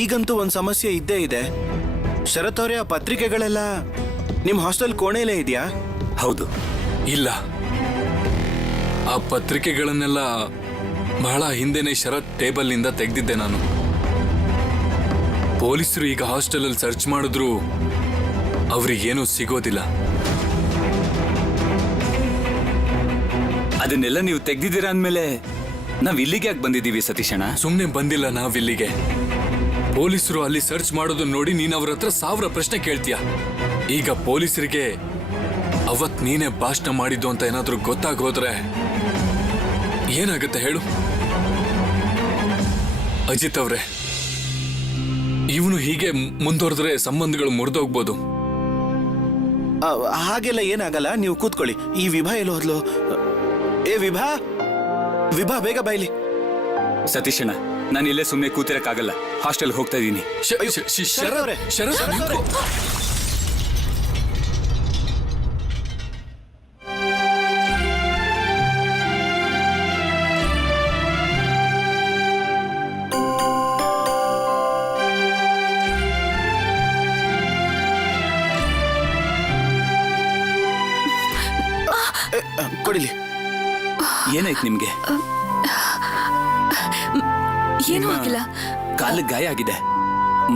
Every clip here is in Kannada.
ಈಗಂತೂ ಒಂದು ಸಮಸ್ಯೆ ಇದ್ದೇ ಇದೆ. ಶರತ್ ಅವರೇ, ಆ ಪತ್ರಿಕೆಗಳೆಲ್ಲ ನಿಮ್ಮ ಹಾಸ್ಟೆಲ್ ಕೋಣೆಲೇ ಇದೆಯಾ? ಹೌದು. ಇಲ್ಲ, ಆ ಪತ್ರಿಕೆಗಳನ್ನೆಲ್ಲ ಬಹಳ ಹಿಂದೆನೆ ಶರತ್ ಟೇಬಲ್ನಿಂದ ತೆಗೆದಿದ್ದೆ ನಾನು. ಪೊಲೀಸರು ಈಗ ಹಾಸ್ಟೆಲಲ್ಲಿ ಸರ್ಚ್ ಮಾಡಿದ್ರು ಅವ್ರಿಗೇನೂ ಸಿಗೋದಿಲ್ಲ. ಅದನ್ನೆಲ್ಲ ನೀವು ತೆಗ್ದಿದ್ದೀರಾ ಅಂದ್ಮೇಲೆ ನಾವ್ ಇಲ್ಲಿಗೆ ಯಾಕೆ ಬಂದಿದ್ದೀವಿ ಸತೀಶಣ್ಣ? ಸುಮ್ನೆ ಬಂದಿಲ್ಲ ನಾವಿಲ್ಲಿಗೆ. ಪೊಲೀಸರು ಅಲ್ಲಿ ಸರ್ಚ್ ಮಾಡೋದನ್ನ ನೋಡಿ ನೀನ್ ಅವ್ರ ಹತ್ರ 1000 ಪ್ರಶ್ನೆ ಕೇಳ್ತೀಯ. ಈಗ ಪೊಲೀಸರಿಗೆ ಅವತ್ ನೀನೇ ಭಾಷಣ ಮಾಡಿದ್ದು ಅಂತ ಏನಾದ್ರೂ ಗೊತ್ತಾಗೋದ್ರೆ ಏನಾಗುತ್ತೆ ಹೇಳು? ಅಜಿತ್ ಅವ್ರೆ, ಇವನು ಹೀಗೆ ಮುಂದುವರೆದ್ರೆ ಸಂಬಂಧಗಳು ಮುರಿದೋಗ್ಬೋದು. ಹಾಗೆಲ್ಲ ಏನಾಗಲ್ಲ, ನೀವು ಕೂತ್ಕೊಳ್ಳಿ. ಈ ವಿಭಾ ಎಲ್ಲೋ ಹೋದ್ಲು? ಏ ವಿಭಾ, ವಿಭಾ ಬೇಗ ಬಾಯ್ಲಿ. ಸತೀಶಣ್ಣ, ನಾನು ಇಲ್ಲೇ ಸುಮ್ಮನೆ ಕೂತಿರಕ್ಕಾಗಲ್ಲ. ಹಾಸ್ಟೆಲ್ ಹೋಗ್ತಾ ಇದ್ದೀನಿ. ಶರತ್, ಕೊಡಿಲಿ. ಏನಾಯ್ತು ನಿಮ್ಗೆ? ಏನೂ ಆಗಿಲ್ಲ. ಕಾಲಿಗೆ ಗಾಯ ಆಗಿದೆ.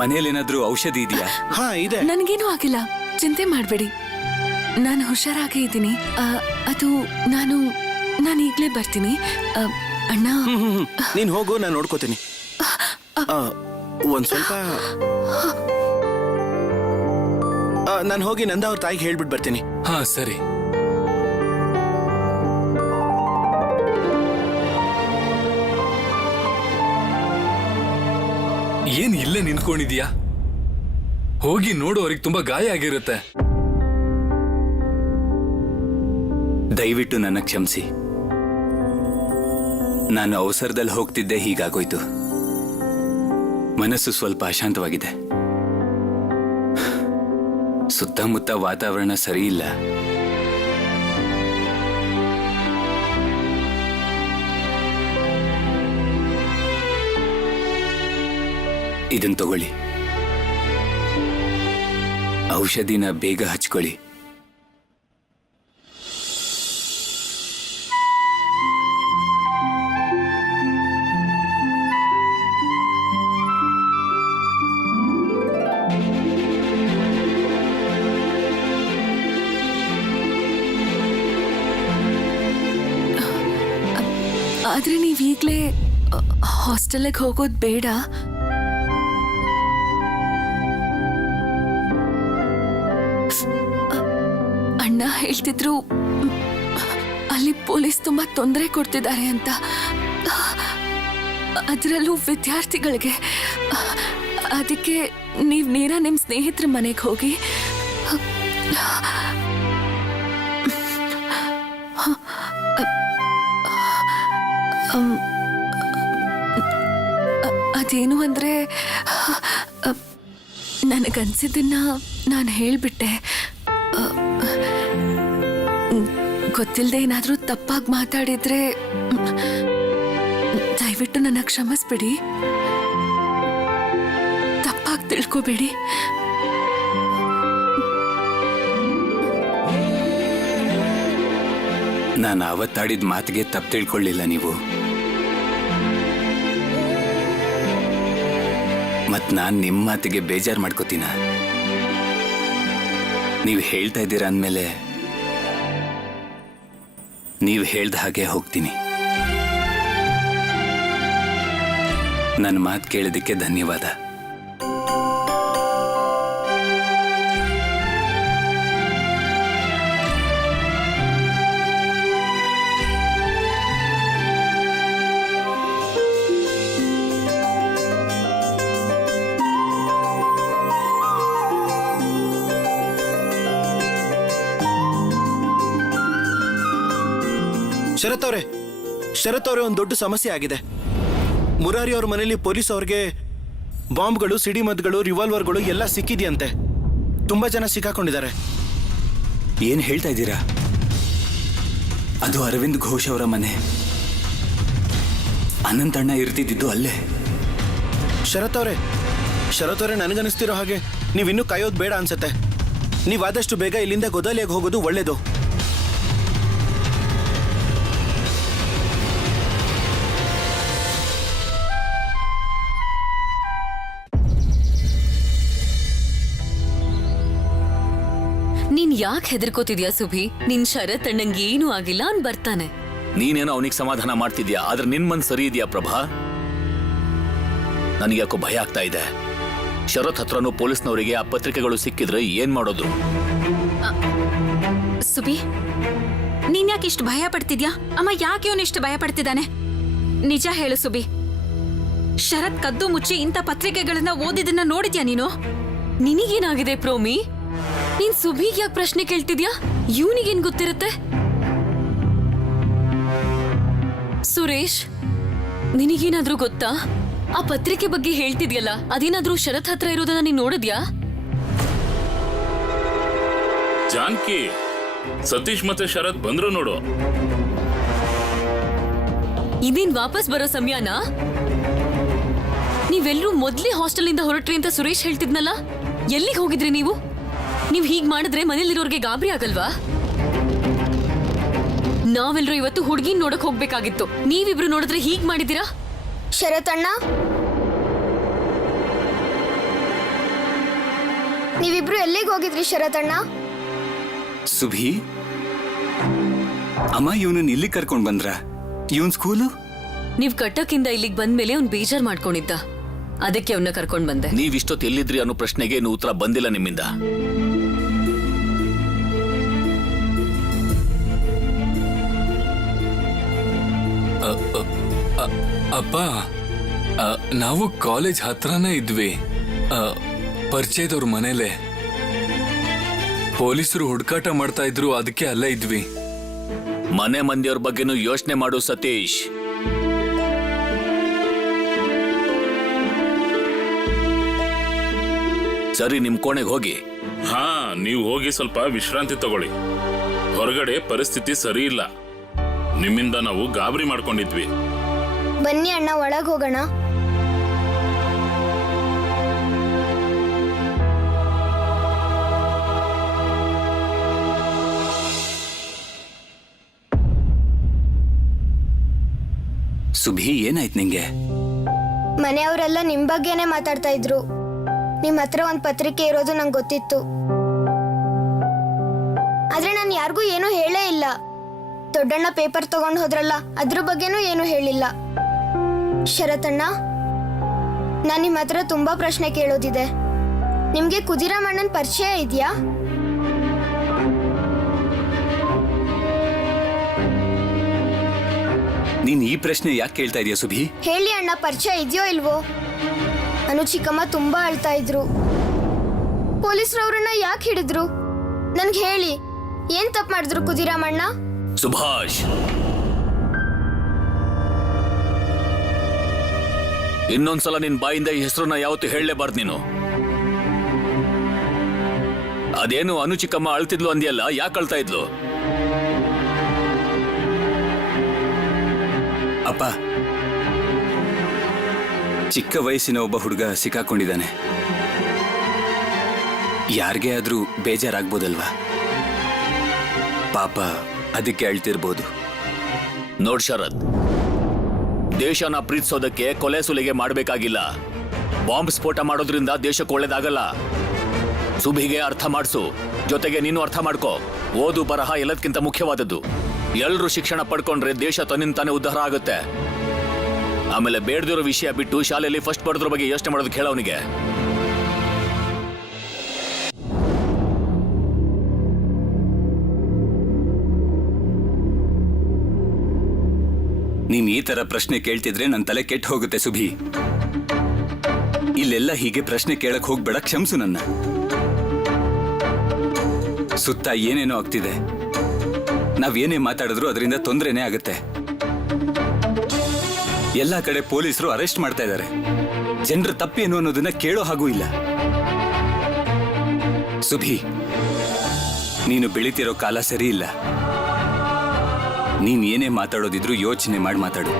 ಮನೇಲಿ ಏನಾದ್ರೂ ಔಷಧಿ ಇದೆಯಾ? ಹಾ ಇದೆ. ನನಗೇನೂ ಆಗಿಲ್ಲ, ಚಿಂತೆ ಮಾಡಬೇಡಿ. ನಾನು ಹುಷಾರಾಗೇ ಇದ್ದೀನಿ. ಅದು ನಾನು ಈಗಲೇ ಬರ್ತೀನಿ. ಅಣ್ಣ, ನೀನ್ ಹೋಗು, ನಾನು ನೋಡ್ಕೋತೀನಿ. ಒಂದ್ ಸ್ವಲ್ಪ ನಾನು ಹೋಗಿ ನಂದ ಅವ್ರ ತಾಯಿಗೆ ಹೇಳ್ಬಿಟ್ಟು ಬರ್ತೀನಿ. ಹಾ ಸರಿ. ಏನ್ ಇಲ್ಲೇ ನಿಂತ್ಕೊಂಡಿದ್ಯಾ? ಹೋಗಿ ನೋಡು, ಅವ್ರಿಗೆ ತುಂಬಾ ಗಾಯ ಆಗಿರುತ್ತೆ. ದಯವಿಟ್ಟು ನನ್ನ ಕ್ಷಮಿಸಿ. ನಾನು ಅವಸರದಲ್ಲಿ ಹೋಗ್ತಿದ್ದೆ, ಹೀಗಾಗೋಯ್ತು. ಮನಸ್ಸು ಸ್ವಲ್ಪ ಅಶಾಂತವಾಗಿದೆ. ಸುತ್ತಮುತ್ತ ವಾತಾವರಣ ಸರಿ ಇಲ್ಲ. ಇದನ್ ತಗೊಳ್ಳಿ. ಔಷಧಿನ ಬೇಗ ಹಚ್ಕೊಳ್ಳಿ. ಆದ್ರೆ ನೀವೀಗ್ಲೇ ಹಾಸ್ಟೆಲ್ಗೆ ಹೋಗೋದು ಬೇಡ. ಅಣ್ಣ ಹೇಳ್ತಿದ್ರು ಅಲ್ಲಿ ಪೊಲೀಸ್ ತುಂಬಾ ತೊಂದರೆ ಕೊಡ್ತಿದ್ದಾರೆ ಅಂತ, ಅದರಲ್ಲೂ ವಿದ್ಯಾರ್ಥಿಗಳಿಗೆ. ಅದಕ್ಕೆ ನೀವು ನೇರ ನಿಮ್ಮ ಸ್ನೇಹಿತರ ಮನೆಗೆ ಹೋಗಿ ಅದೇನು ಅಂದ್ರೆ, ನನಗನ್ಸಿದ್ದನ್ನ ನಾನು ಹೇಳ್ಬಿಟ್ಟೆ. ಗೊತ್ತಿಲ್ಲದೆ ಏನಾದ್ರೂ ತಪ್ಪಾಗಿ ಮಾತಾಡಿದ್ರೆ ದಯವಿಟ್ಟು ನನ್ನ ಕ್ಷಮಿಸ್ಬಿಡಿ. ತಪ್ಪಾಗಿ ತಿಳ್ಕೊಬೇಡಿ. ನಾನು ಅವತ್ತಾಡಿದ ಮಾತಿಗೆ ತಪ್ಪು ತಿಳ್ಕೊಳ್ಳಿಲ್ಲ ನೀವು. ಮತ್ ನಾನ್ ನಿಮ್ಮ ಮಾತಿಗೆ ಬೇಜಾರು ಮಾಡ್ಕೋತೀನ? ನೀವು ಹೇಳ್ತಾ ಇದ್ದೀರಾ ಅಂದಮೇಲೆ ನೀವು ಹೇಳ್ದ ಹಾಗೆ ಹೋಗ್ತೀನಿ. ನನ್ನ ಮಾತು ಕೇಳೋದಕ್ಕೆ ಧನ್ಯವಾದ. ಶರತ್ ಅವರೇ, ಒಂದು ದೊಡ್ಡ ಸಮಸ್ಯೆ ಆಗಿದೆ. ಮುರಾರಿ ಅವ್ರ ಮನೆಯಲ್ಲಿ ಪೊಲೀಸ್ ಅವ್ರಿಗೆ ಬಾಂಬ್ಗಳು, ಸಿಡಿಮದ್ದುಗಳು, ರಿವಾಲ್ವರ್ಗಳು ಎಲ್ಲ ಸಿಕ್ಕಿದೆಯಂತೆ. ತುಂಬಾ ಜನ ಸಿಕ್ಕಾಕೊಂಡಿದ್ದಾರೆ. ಏನ್ ಹೇಳ್ತಾ ಇದ್ದೀರಾ? ಅದು ಅರವಿಂದ್ ಘೋಷ್ ಅವರ ಮನೆ. ಅನಂತಣ್ಣ ಇರ್ತಿದ್ದು ಅಲ್ಲೇ. ಶರತ್ ಅವರೇ, ಶರತ್ ಅವರೇ, ನನಗನ್ನಿಸ್ತಿರೋ ಹಾಗೆ ನೀವಿನ್ನೂ ಕಾಯೋದು ಬೇಡ ಅನ್ಸತ್ತೆ. ನೀವಾದಷ್ಟು ಬೇಗ ಇಲ್ಲಿಂದ ಗೊದಾಲಿಯಾಗಿ ಹೋಗೋದು ಒಳ್ಳೇದು. ನೀನ್ ಯಾಕೆ ಹೆದರ್ಕೋತಿದ್ಯಾ ಸುಭಿ? ನಿನ್ ಶರತ್ ಅಣ್ಣಂಗೆ ಏನೂ ಆಗಿಲ್ಲ, ಅವ್ನ್ ಬರ್ತಾನೆ. ನೀನೇನೋ ಅವನಿಗೆ ಸಮಾಧಾನ ಮಾಡ್ತಿದ್ಯಾ, ಆದ್ರೆ ನಿನ್ ಮನ್ ಸರಿ ಇದೆಯಾ ಪ್ರಭಾ? ನನಗೆ ಯಾಕೋ ಭಯ ಆಗ್ತಾ ಇದೆ. ಶರತ್ ಹತ್ರನೂ ಪೊಲೀಸ್ನವರಿಗೆ ಆ ಪತ್ರಿಕೆಗಳು ಸಿಕ್ಕಿದ್ರೆ ಏನ್ ಮಾಡೋದು? ಸುಬಿ, ನೀನ್ ಯಾಕೆ ಇಷ್ಟು ಭಯ ಪಡ್ತಿದ್ಯಾ? ಅಮ್ಮ ಯಾಕೆ ಇವನು ಇಷ್ಟು ಭಯ ಪಡ್ತಿದ್ದಾನೆ? ನಿಜ ಹೇಳು ಸುಬಿ, ಶರತ್ ಕದ್ದು ಮುಚ್ಚಿ ಇಂಥ ಪತ್ರಿಕೆಗಳನ್ನ ಓದಿದನ್ನ ನೋಡಿದ್ಯಾ ನೀನು? ನಿನಗೇನಾಗಿದೆ ಪ್ರೋಮಿ? ನೀನ್ ಸುಭಿಗ್ ಯಾಕೆ ಪ್ರಶ್ನೆ ಕೇಳ್ತಿದ್ಯಾ? ಇವನಿಗೇನ್ ಗೊತ್ತಿರುತ್ತೆ? ಸುರೇಶ್, ನಿನಗೇನಾದ್ರೂ ಗೊತ್ತಾ? ಆ ಪತ್ರಿಕೆ ಬಗ್ಗೆ ಹೇಳ್ತಿದ್ಯಲ್ಲ, ಅದೇನಾದ್ರೂ ಶರತ್ ಹತ್ರ ಇರೋದನ್ನ ನೀನ್ ನೋಡಿದ್ಯಾ? ಜಾನ್ಕಿ, ಸತೀಶ್ ಮತ್ತೆ ಶರತ್ ಬಂದ್ರು ನೋಡು. ಇದೇನ್ ವಾಪಸ್ ಬರೋ ಸಮಯನಾ? ನೀವೆಲ್ಲರೂ ಮೊದ್ಲೇ ಹಾಸ್ಟೆಲ್ನಿಂದ ಹೊರಟ್ರಿ ಅಂತ ಸುರೇಶ್ ಹೇಳ್ತಿದ್ನಲ್ಲ, ಎಲ್ಲಿಗೆ ಹೋಗಿದ್ರಿ ನೀವು? ನೀವ್ ಹೀಗ್ ಮಾಡಿದ್ರೆ ಮನೇಲಿರೋರ್ಗೆ ಗಾಬರಿ ಆಗಲ್ವಾ? ನಾವೆಲ್ಲರೂ ಇವತ್ತು ಹುಡುಗಿನ್ ನೋಡಕ್ ಹೋಗ್ಬೇಕಾಗಿತ್ತು, ನೀವಿಬ್ರು ನೋಡಿದ್ರೆ ಹೀಗ್ ಮಾಡಿದ್ದೀರಾ? ಶರತ್ ಅಣ್ಣ, ನೀವಿಬ್ರು ಎಲ್ಲಿಗೆ ಹೋಗಿದ್ರಿ ಶರತ್ ಅಣ್ಣ? ಸುಭಿ, ಅಮ್ಮ ಇವನನ್ನ ಇಲ್ಲಿ ಕರ್ಕೊಂಡ್ ಬಂದ್ರ? ಇವನ್ ಸ್ಕೂಲು? ನೀವ್ ಕಟ್ಟಕ್ಕಿಂದ ಇಲ್ಲಿಗೆ ಬಂದ್ಮೇಲೆ ಅವ್ನ್ ಬೇಜಾರ್ ಮಾಡ್ಕೊಂಡಿದ್ದ, ಅದಕ್ಕೆ ಅವನ್ನ ಕರ್ಕೊಂಡ್ ಬಂದೆ. ನೀವಿಷ್ಟೊತ್ತು ಎಲ್ಲಿದ್ರಿ ಅನ್ನೋ ಪ್ರಶ್ನೆಗೆ ಇನ್ನೂ ಉತ್ತರ ಬಂದಿಲ್ಲ ನಿಮ್ಮಿಂದ. ಅಪ್ಪ, ನಾವು ಕಾಲೇಜ್ ಹತ್ರನೇ ಇದ್ವಿ, ಪರಿಚಯದವ್ರ ಮನೇಲೆ. ಪೊಲೀಸರು ಹುಡುಕಾಟ ಮಾಡ್ತಾ ಇದ್ರು, ಅದಕ್ಕೆ ಅಲ್ಲೇ ಇದ್ವಿ. ಮನೆ ಮಂದಿಯವ್ರ ಬಗ್ಗೆನೂ ಯೋಚನೆ ಮಾಡು ಸತೀಶ್. ಸರಿ, ನಿಮ್ ಕೋಣೆಗೆ ಹೋಗಿ. ಹಾ, ನೀವು ಹೋಗಿ ಸ್ವಲ್ಪ ವಿಶ್ರಾಂತಿ ತಗೊಳ್ಳಿ. ಹೊರಗಡೆ ಪರಿಸ್ಥಿತಿ ಸರಿ ಇಲ್ಲ, ನಿಮ್ಮಿಂದ ನಾವು ಗಾಬರಿ ಮಾಡ್ಕೊಂಡಿದ್ವಿ. ಬನ್ನಿ ಅಣ್ಣ, ಒಳಗ್ ಹೋಗೋಣ. ಸುಭಿ, ಏನಾಯ್ತು ನಿಂಗೆ? ಮನೆಯವರೆಲ್ಲ ನಿಮ್ ಬಗ್ಗೆನೆ ಮಾತಾಡ್ತಾ ಇದ್ರು. ನಿಮ್ ಹತ್ರ ಒಂದ್ ಪತ್ರಿಕೆ ಇರೋದು ನಂಗೆ ಗೊತ್ತಿತ್ತು, ಆದ್ರೆ ನಾನು ಯಾರಿಗೂ ಏನೂ ಹೇಳೇ ಇಲ್ಲ. ದೊಡ್ಡಣ್ಣ ಪೇಪರ್ ತಗೊಂಡ್ ಹೋದ್ರಲ್ಲ, ಅದ್ರ ಬಗ್ಗೆನೂ ಏನು ಹೇಳಿಲ್ಲ. ಶರತ್ ಅಣ್ಣ, ನಾನ್ ನಿಮ್ ಹತ್ರ ತುಂಬಾ ಪ್ರಶ್ನೆ ಕೇಳೋದಿದೆ. ನಿಮ್ಗೆ ಕುದಿರಾಮಣ್ಣನ್ ಪರಿಚಯ ಇದೆಯಾ? ನೀನ್ ಈ ಪ್ರಶ್ನೆ ಯಾಕೆ ಕೇಳ್ತಾ ಇದೀಯ ಸುಭಿ? ಹೇಳಿ ಅಣ್ಣ, ಪರಿಚಯ ಇದೆಯೋ ಇಲ್ವೋ? ಅನು ಚಿಕ್ಕಮ್ಮ ತುಂಬಾ ಅಳ್ತಾ ಇದ್ರು. ಪೊಲೀಸರವ್ರನ್ನ ಯಾಕೆ ಹಿಡಿದ್ರು? ನನ್ಗೆ ಹೇಳಿ, ಏನ್ ತಪ್ಪು ಮಾಡಿದ್ರು ಕುದಿರಾಮಣ್ಣ? ಸುಭಾಷ್, ಇನ್ನೊಂದ್ಸಲ ನಿನ್ ಬಾಯಿಂದ ಈ ಹೆಸರನ್ನ ಯಾವತ್ತೂ ಹೇಳಲೇಬಾರ್ದು ನೀನು. ಅದೇನು ಅನುಚಿಕಮ್ಮ ಅಳ್ತಿದ್ಲು ಅಂದ್ಯಲ್ಲ, ಯಾಕೆ ಅಳ್ತಾ ಇದ್ಲು? ಅಪ್ಪ, ಚಿಕ್ಕ ವಯಸ್ಸಿನ ಒಬ್ಬ ಹುಡುಗ ಸಿಕ್ಕಾಕೊಂಡಿದ್ದಾನೆ. ಯಾರಿಗೇ ಆದ್ರೂ ಬೇಜಾರಾಗ್ಬೋದಲ್ವಾ? ಪಾಪ, ಅದಕ್ಕೆ ಅಳ್ತಿರ್ಬೋದು. ನೋಡ್ ಶರತ್, ದೇಶನ ಪ್ರೀತಿಸೋದಕ್ಕೆ ಕೊಲೆ ಸುಲಿಗೆ ಮಾಡಬೇಕಾಗಿಲ್ಲ. ಬಾಂಬ್ ಸ್ಫೋಟ ಮಾಡೋದ್ರಿಂದ ದೇಶಕ್ಕೆ ಒಳ್ಳೇದಾಗಲ್ಲ. ಸುಭಿಗೆ ಅರ್ಥ ಮಾಡಿಸು, ಜೊತೆಗೆ ನೀನು ಅರ್ಥ ಮಾಡ್ಕೋ. ಓದು ಬರಹ ಎಲ್ಲದಕ್ಕಿಂತ ಮುಖ್ಯವಾದದ್ದು. ಎಲ್ರೂ ಶಿಕ್ಷಣ ಪಡ್ಕೊಂಡ್ರೆ ದೇಶ ತನ್ನಿಂತಾನೆ ಉದ್ಧಾರ ಆಗುತ್ತೆ. ಆಮೇಲೆ ಬೇಡದಿರೋ ವಿಷಯ ಬಿಟ್ಟು ಶಾಲೆಯಲ್ಲಿ ಫಸ್ಟ್ ಬರೋದ್ರ ಬಗ್ಗೆ ಯೋಚನೆ ಮಾಡೋದಕ್ಕೆ ಹೇಳೋನಿಗೆ. ನೀನ್ ಈ ತರ ಪ್ರಶ್ನೆ ಕೇಳ್ತಿದ್ರೆ ನನ್ನ ತಲೆ ಕೆಟ್ಟು ಹೋಗುತ್ತೆ ಸುಭಿ. ಇಲ್ಲೆಲ್ಲ ಹೀಗೆ ಪ್ರಶ್ನೆ ಕೇಳಕ್ ಹೋಗ್ಬೇಡ, ಕ್ಷಮಿಸು ನನ್ನ. ಸುತ್ತ ಏನೇನೋ ಆಗ್ತಿದೆ, ನಾವೇನೇ ಮಾತಾಡಿದ್ರು ಅದರಿಂದ ತೊಂದರೆನೇ ಆಗುತ್ತೆ. ಎಲ್ಲಾ ಕಡೆ ಪೊಲೀಸರು ಅರೆಸ್ಟ್ ಮಾಡ್ತಾ ಇದ್ದಾರೆ. ಜನರ ತಪ್ಪೇನು ಅನ್ನೋದನ್ನ ಕೇಳೋ ಹಾಗೂ ಇಲ್ಲ. ಸುಭಿ, ನೀನು ಬೆಳಿತಿರೋ ಕಾಲ ಸರಿ ಇಲ್ಲ. ನೀನ್ ಏನೇ ಮಾತಾಡೋದಿದ್ರು ಯೋಚನೆ ಮಾಡಿ ಮಾತಾಡು.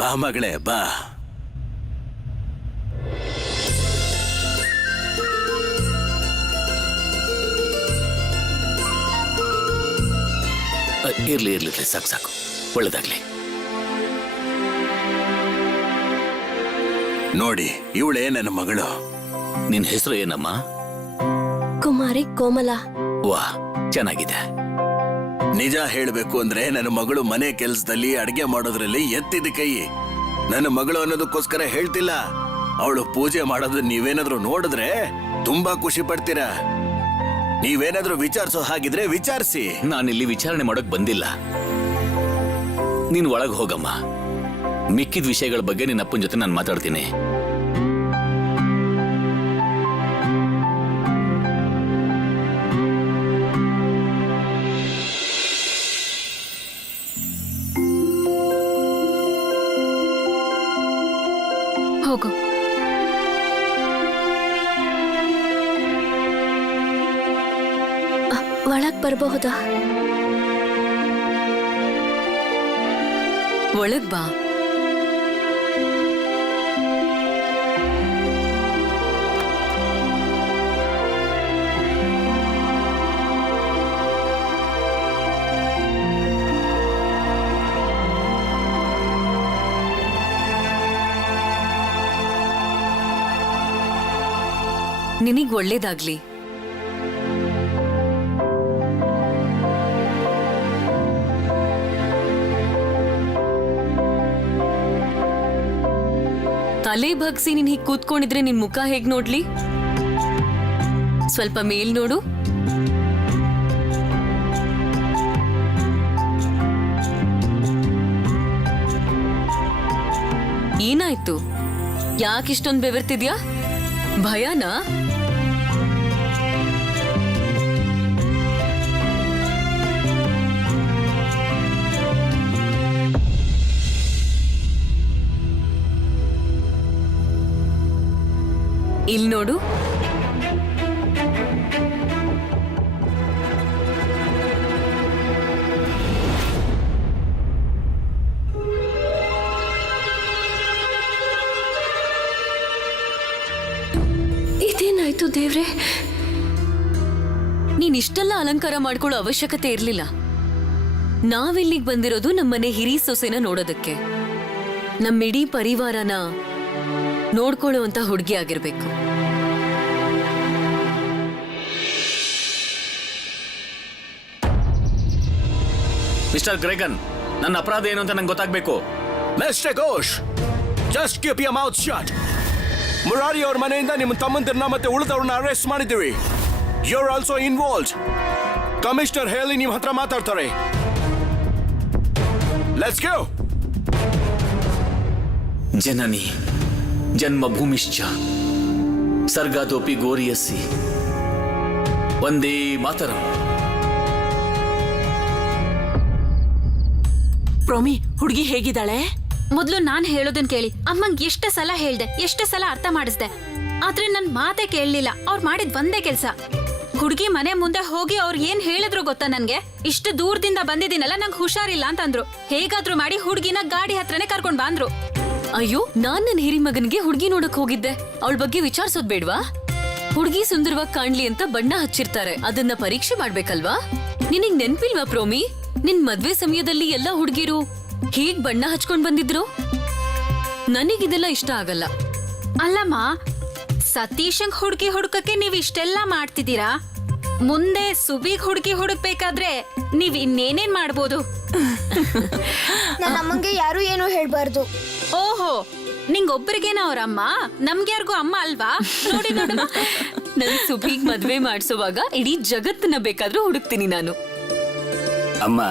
ಬಾ ಮಗಳೇ ಬಾ. ಇರ್ಲಿ ಇರ್ಲಿ ಸಾಕು ಸಾಕು, ಒಳ್ಳೇದಾಗ್ಲಿ. ನೋಡಿ, ಇವಳೇ ನನ್ನ ಮಗಳು. ನಿನ್ ಹೆಸರು ಏನಮ್ಮ? ಕುಮಾರಿ ಕೋಮಲ. ವಾ, ಚೆನ್ನಾಗಿದೆ. ನಿಜ ಹೇಳ್ಬೇಕು ಅಂದ್ರೆ ನನ್ನ ಮಗಳು ಮನೆ ಕೆಲ್ಸದಲ್ಲಿ ಅಡ್ಗೆ ಮಾಡೋದ್ರಲ್ಲಿ ಎತ್ತಿದ ಕೈ. ನನ್ನ ಮಗಳು ಅನ್ನೋದಕ್ಕೋಸ್ಕರ ಹೇಳ್ತಿಲ್ಲ. ಅವಳು ಪೂಜೆ ಮಾಡೋದು ನೀವೇನಾದ್ರೂ ನೋಡಿದ್ರೆ ತುಂಬಾ ಖುಷಿ ಪಡ್ತೀರಾ. ನೀವೇನಾದ್ರೂ ವಿಚಾರಿಸೋ ಹಾಗಿದ್ರೆ ವಿಚಾರಿಸಿ. ನಾನಿಲ್ಲಿ ವಿಚಾರಣೆ ಮಾಡೋಕ್ ಬಂದಿಲ್ಲ. ನೀನ್ ಒಳಗ್ ಹೋಗಮ್ಮ. ಮಿಕ್ಕಿದ ವಿಷಯಗಳ ಬಗ್ಗೆ ನಿನ್ನ ಅಪ್ಪನ ಜೊತೆ ನಾನು ಮಾತಾಡ್ತೀನಿ. ಹೋಗು. ಒಳಗ್ ಬರಬಹುದಾ? ಒಳಗ್ ಬಾ. ನಿನಗ್ ಒಳ್ಳೇದಾಗ್ಲಿ. ತಲೆ ಬಗ್ಸಿ ನೀನ್ ಹೀಗ್ ಕೂತ್ಕೊಂಡಿದ್ರೆ ನಿನ್ ಮುಖ ಹೇಗ್ ನೋಡ್ಲಿ? ಸ್ವಲ್ಪ ಮೇಲ್ ನೋಡು. ಏನಾಯ್ತು? ಯಾಕಿಷ್ಟೊಂದ್ ಬೆವರ್ತಿದ್ಯಾ? ಭಯನಾ? ಇಲ್ ನೋಡು. ಇದೇನಾಯ್ತು ದೇವ್ರೆ? ನೀನ್ ಇಷ್ಟೆಲ್ಲ ಅಲಂಕಾರ ಮಾಡ್ಕೊಳ್ಳೋ ಅವಶ್ಯಕತೆ ಇರ್ಲಿಲ್ಲ. ನಾವಿಲ್ಲಿಗ್ ಬಂದಿರೋದು ನಮ್ಮನೆ ಹಿರಿ ಸೊಸೆನ ನೋಡೋದಕ್ಕೆ. ನಮ್ಮಿಡೀ ಪರಿವಾರನ ನೋಡ್ಕೊಳ್ಳುವಂತ ಹುಡುಗಿ ಆಗಿರ್ಬೇಕು. ಮಿಸ್ಟರ್ ಗ್ರೆಗನ್, ನನ್ನ ಅಪರಾಧ ಏನು ಅಂತ ನಂಗೆ ಗೊತ್ತಾಗ್ಬೇಕು. Mister Ghosh, just keep your mouth shut. Murari ಅವ್ರ ಮನೆಯಿಂದ ನಿಮ್ಮ ತಮ್ಮಂದಿರನ್ನ ಮತ್ತೆ ಉಳಿದವ್ರನ್ನ ಅರೆಸ್ಟ್ ಮಾಡಿದ್ದೀವಿ. You are also involved. Commissioner ಹೇಳಿ ನಿಮ್ಮ ಹತ್ರ ಮಾತಾಡ್ತಾರೆ. Let's go. ಜನನಿ ಜನ್ಮಭೂಮಿಶ್ಚ ಸರ್ಗಾದೋಪಿ ಗೋರಿಯಸ್ಸಿ ವಂದೇ ಮಾತರಂ. ಪ್ರೋಮಿ, ಹುಡುಗಿ ಹೇಗಿದ್ದಾಳೆ? ಮೊದ್ಲು ನಾನ್ ಹೇಳೋದನ್ ಕೇಳಿ. ಅಮ್ಮಂಗ್ ಎಷ್ಟು ಸಲ ಹೇಳ್ದೆ, ಎಷ್ಟು ಸಲ ಅರ್ಥ ಮಾಡಿಸ್ದೆ, ಆದ್ರೆ ನನ್ ಮಾತೆ ಕೇಳಲಿಲ್ಲ. ಅವ್ರು ಮಾಡಿದ್ ಒಂದೇ ಕೆಲ್ಸ. ಹುಡುಗಿ ಮನೆ ಮುಂದೆ ಹೋಗಿ ಅವ್ರು ಏನ್ ಹೇಳಿದ್ರು ಗೊತ್ತಾ ನನ್ಗೆ? ಇಷ್ಟು ದೂರದಿಂದ ಬಂದಿದ್ದೀನಲ್ಲ, ನಂಗೆ ಹುಷಾರಿಲ್ಲ ಅಂತಂದ್ರು. ಹೇಗಾದ್ರೂ ಮಾಡಿ ಹುಡುಗಿನ ಗಾಡಿ ಹತ್ರನೇ ಕರ್ಕೊಂಡ್ ಬಂದ್ರು. ಅಯ್ಯೋ, ನಾನ್ ನನ್ ಹಿರಿ ಮಗನಿಗೆ ಹುಡುಗಿ ನೋಡಕ್ ಹೋಗಿದ್ದೆ. ಅವಳ ಬಗ್ಗೆ ವಿಚಾರಿಸೋದ್ ಬೇಡ್ವಾ? ಹುಡುಗಿ ಸುಂದರವಾಗಿ ಕಾಣ್ಲಿ ಅಂತ ಬಣ್ಣ ಹಚ್ಚಿರ್ತಾರೆ, ಅದನ್ನ ಪರೀಕ್ಷೆ ಮಾಡ್ಬೇಕಲ್ವಾ? ನಿನಗ್ ನೆನ್ಪಿಲ್ವಾ ಪ್ರೋಮಿ? ನಿನ್ ಮದ್ವೆ ಸಮಯದಲ್ಲಿ ಎಲ್ಲ ಹುಡುಗಿರು ಹೀಗ್ ಬಣ್ಣ ಹಚ್ಕೊಂಡ್ ಬಂದಿದ್ರು. ನನಗಿದೆಲ್ಲ ಇಷ್ಟ ಆಗಲ್ಲ. ಅಲ್ಲಮ್ಮ, ಸತೀಶಂಗ್ ಹುಡುಗಿ ಹುಡುಕಕ್ಕೆ ನೀವ್ ಇಷ್ಟೆಲ್ಲ ಮಾಡ್ತಿದ್ದೀರಾ. ಮುಂದೆ ಸುಬಿಗ್ ಹುಡುಗಿ ಹುಡುಕ್ಬೇಕಾದ್ರೆ ನೀವ್ ಇನ್ನೇನೇನ್ ಮಾಡ್ಬೋದು? ನನ್ನ ಅಮ್ಮಂಗೆ ಯಾರು ಏನು ಹೇಳ್ಬಾರ್ದು. ಓಹೋ, ನಿಂಗೊಬ್ಬರಿಗೇನ ಅವ್ರಮ್ಮ? ನಮ್ಗ್ಯಾರ್ಗೂ ಅಮ್ಮ ಅಲ್ವಾ? ನೋಡಿ ನೋಡು. ನನ್ ಸುಬಿಗ್ ಮದ್ವೆ ಮಾಡ್ಸೋವಾಗ ಇಡೀ ಜಗತ್ತನ್ನ ಬೇಕಾದ್ರೂ ಹುಡುಕ್ತೀನಿ ನಾನು. ಅಮ್ಮ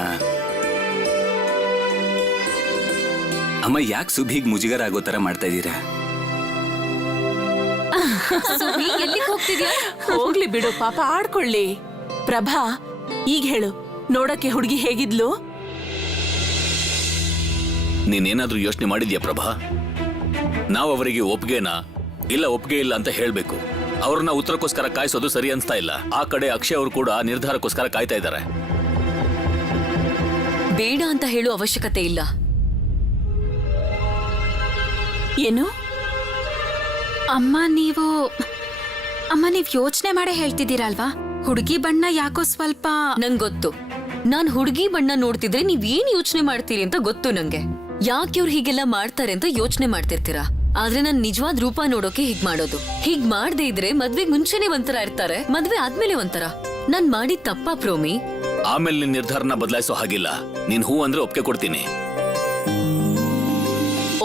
ಅಮ್ಮ, ಯಾಕೆ ಸುಬೀಗ್ ಮುಜುಗರ ಆಗೋ ತರ ಮಾಡ್ತಾ ಇದ್ದೀರಾ? ಸುಬಿ, ಎಲ್ಲಿಗ್ ಹೋಗ್ತಿದ್ಯಾ? ಹೋಗ್ಲಿ ಬಿಡು, ಪಾಪ ಆಡ್ಕೊಳ್ಳಿ. ಪ್ರಭಾ, ಈಗ ಹೇಳು, ನೋಡಕ್ಕೆ ಹುಡುಗಿ ಹೇಗಿದ್ಲು? ನೀನೇನಾದ್ರೂ ಯೋಚನೆ ಮಾಡಿದ್ಯಾ ಪ್ರಭಾ? ನಾವು ಅವರಿಗೆ ಒಪ್ಗೆನಾ ಇಲ್ಲ ಒಪ್ಗೆ ಇಲ್ಲ ಅಂತ ಹೇಳ್ಬೇಕು. ಅವ್ರನ್ನ ಉತ್ತರಕ್ಕೋಸ್ಕರ ಕಾಯಿಸೋದು ಸರಿ ಅನ್ಸ್ತಾ ಇಲ್ಲ. ಆ ಕಡೆ ಅಕ್ಷಯ್ ಅವರು ಕೂಡ ನಿರ್ಧಾರಕ್ಕೋಸ್ಕರ ಕಾಯ್ತಾ ಇದ್ದಾರೆ. ಬೇಡ ಅಂತ ಹೇಳೋ ಅವಶ್ಯಕತೆ ಇಲ್ಲ. ಏನು? ಅಮ್ಮ ನೀವು ಯೋಚನೆ ಮಾಡೇ ಹೇಳ್ತಿದ್ದೀರಲ್ವಾ? ಹುಡುಗಿ ಬಣ್ಣ ಯಾಕೋ ಸ್ವಲ್ಪ ನಂಗ್ ಗೊತ್ತು. ನಾನ್ ಹುಡುಗಿ ಬಣ್ಣ ನೋಡ್ತಿದ್ರೆ ನೀವ್ ಏನ್ ಯೋಚನೆ ಮಾಡ್ತೀರಿ ಅಂತ ಗೊತ್ತು ನಂಗೆ. ಯಾಕೆ ಇವ್ರು ಹೀಗೆಲ್ಲ ಮಾಡ್ತಾರೆ ಅಂತ ಯೋಚನೆ ಮಾಡ್ತಿರ್ತೀರಾ. ಆದ್ರೆ ನಾನ್ ನಿಜವಾದ ರೂಪ ನೋಡೋಕೆ ಹೀಗ್ ಮಾಡೋದು. ಹೀಗ್ ಮಾಡದೇ ಇದ್ರೆ ಮದ್ವೆ ಮುಂಚೆನೆ ಒಂಥರ ಇರ್ತಾರೆ, ಮದ್ವೆ ಆದ್ಮೇಲೆ ಒಂಥರ. ನಾನ್ ಮಾಡಿದ್ ತಪ್ಪಾ ಪ್ರೋಮಿ? ಆಮೇಲೆ ನಿನ್ ನಿರ್ಧಾರನ ಬದಲಾಯಿಸೋ ಹಾಗಿಲ್ಲ. ನೀನ್ ಹೂ ಅಂದ್ರೆ ಒಪ್ಪಿಗೆ ಕೊಡ್ತೀನಿ.